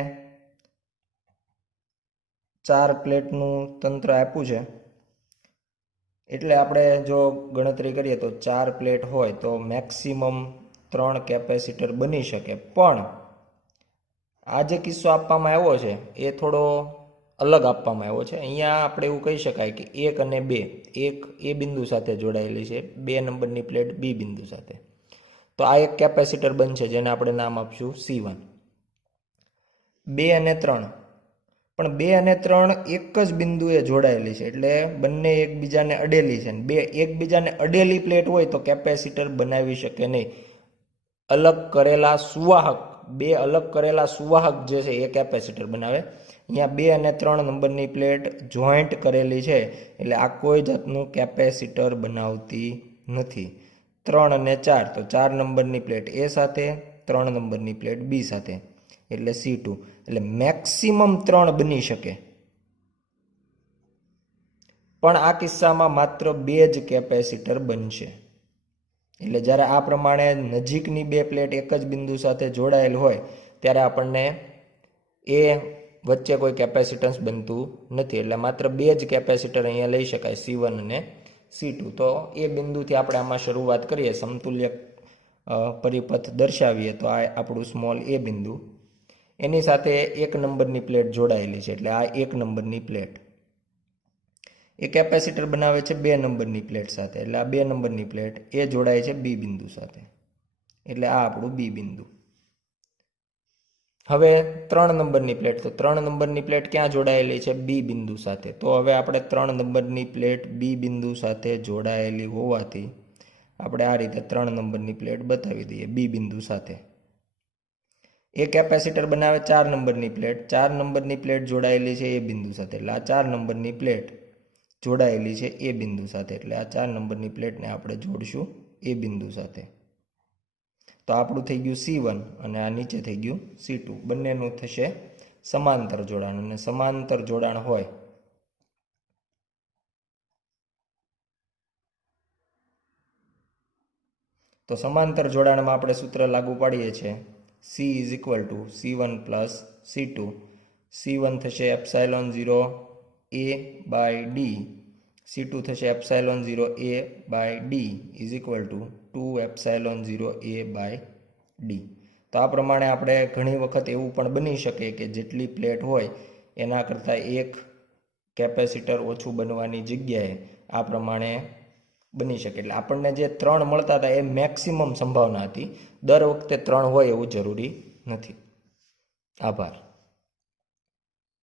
4 પ્લેટનું તંત્ર આપ્યું છે. એટલે આપણે જો ગણતરી કરીએ તો 4 પ્લેટ હોય તો મેક્સિમમ 3 કેપેસિટર બની શકે. પણ આ જે કિસ્સો આપવામાં આવ્યો છે એ થોડો અલગ આપવામાં આવ્યો છે. અહીંયા આપણે એવું કહી શકાય કે 1 અને 2, એક એ બિંદુ સાથે જોડાયેલી છે, 2 નંબરની પ્લેટ બી બિંદુ સાથે. તો આ એક કેપેસિટર બનશે જેને આપણે નામ આપશું C1. 2 અને 3, પણ 2 અને 3 એક જ બિંદુએ જોડાયેલી છે એટલે બંને એકબીજાને અડેલી છે. બે એકબીજાને અડેલી પ્લેટ હોય તો કેપેસિટર બનાવી શકે નહીં. અલગ કરેલા સુવાહક, 2 અલગ કરેલા સુવાહક જે છે એ કેપેસિટર બનાવે. અહીંયા 2 અને 3 નંબરની પ્લેટ જોઈન્ટ કરેલી છે એટલે આ કોઈ જાતનું કેપેસિટર બનાવતી નથી. 3 અને 4, તો 4 નંબરની પ્લેટ એ સાથે, 3 નંબરની પ્લેટ બી સાથે એટલે C2. એટલે મેક્સિમમ 3 બની શકે. પણ આ કિસ્સામાં માત્ર 2 જ કેપેસિટર બનશે. એટલે જ્યારે આ પ્રમાણે નજીકની 2 પ્લેટ એક જ બિંદુ સાથે જોડાયેલ હોય ત્યારે આપણને એ વચ્ચે કોઈ કેપેસિટન્સ બનતું નથી. એટલે માત્ર 2 જ કેપેસિટર અહીંયા લઈ શકાય, C1 અને C2. તો એ બિંદુથી આપણે આમાં શરૂઆત કરીએ, સમતુલ્ય પરિપથ દર્શાવીએ તો આ આપણું સ્મોલ એ બિંદુ, એની સાથે 1 નંબરની પ્લેટ જોડાયેલી છે એટલે આ 1 નંબરની પ્લેટ એ કેપેસિટર બનાવે છે 2 નંબરની પ્લેટ સાથે એટલે આ 2 નંબરની પ્લેટ એ જોડાય છે બી બિંદુ સાથે એટલે આ આપણું બી બિંદુ. હવે 3 નંબરની પ્લેટ, તો 3 નંબરની પ્લેટ ક્યાં જોડાયેલી છે? બી બિંદુ સાથે. તો હવે આપણે 3 નંબરની પ્લેટ બી બિંદુ સાથે જોડાયેલી હોવાથી આપણે આ રીતે 3 નંબરની પ્લેટ બતાવી દઈએ બી બિંદુ સાથે. એ કેપેસિટર બનાવે 4 નંબરની પ્લેટ, 4 નંબરની પ્લેટ જોડાયેલી છે એ બિંદુ સાથે એટલે આ 4 નંબરની પ્લેટ જોડાયેલી છે એ બિંદુ સાથે એટલે આ 4 નંબરની પ્લેટને આપણે જોડશું એ બિંદુ સાથે. તો આપણું થઈ ગયું C1 અને આ નીચે થઈ ગયું C2. બંનેનું થશે સમાંતર જોડાણ, અને સમાંતર જોડાણ હોય તો સમાંતર જોડાણમાં આપણે સૂત્ર લાગુ પાડીએ છીએ C is equal two C1 plus C2. C1 થશે epsilon 0 A by D, C2 થશે epsilon 0 A by D is equal to 2 epsilon 0 A by D. તો આ પ્રમાણે આપણે ઘણી વખત એવું પણ બની શકે કે જેટલી પ્લેટ હોય એના કરતાં એક કેપેસિટર ઓછું બનવાની જગ્યાએ આ પ્રમાણે બની શકે. એટલે આપણને જે 3 મળતા હતા એ મેક્સિમમ સંભાવના હતી. દર વખતે 3 હોય એવું જરૂરી નથી. આભાર.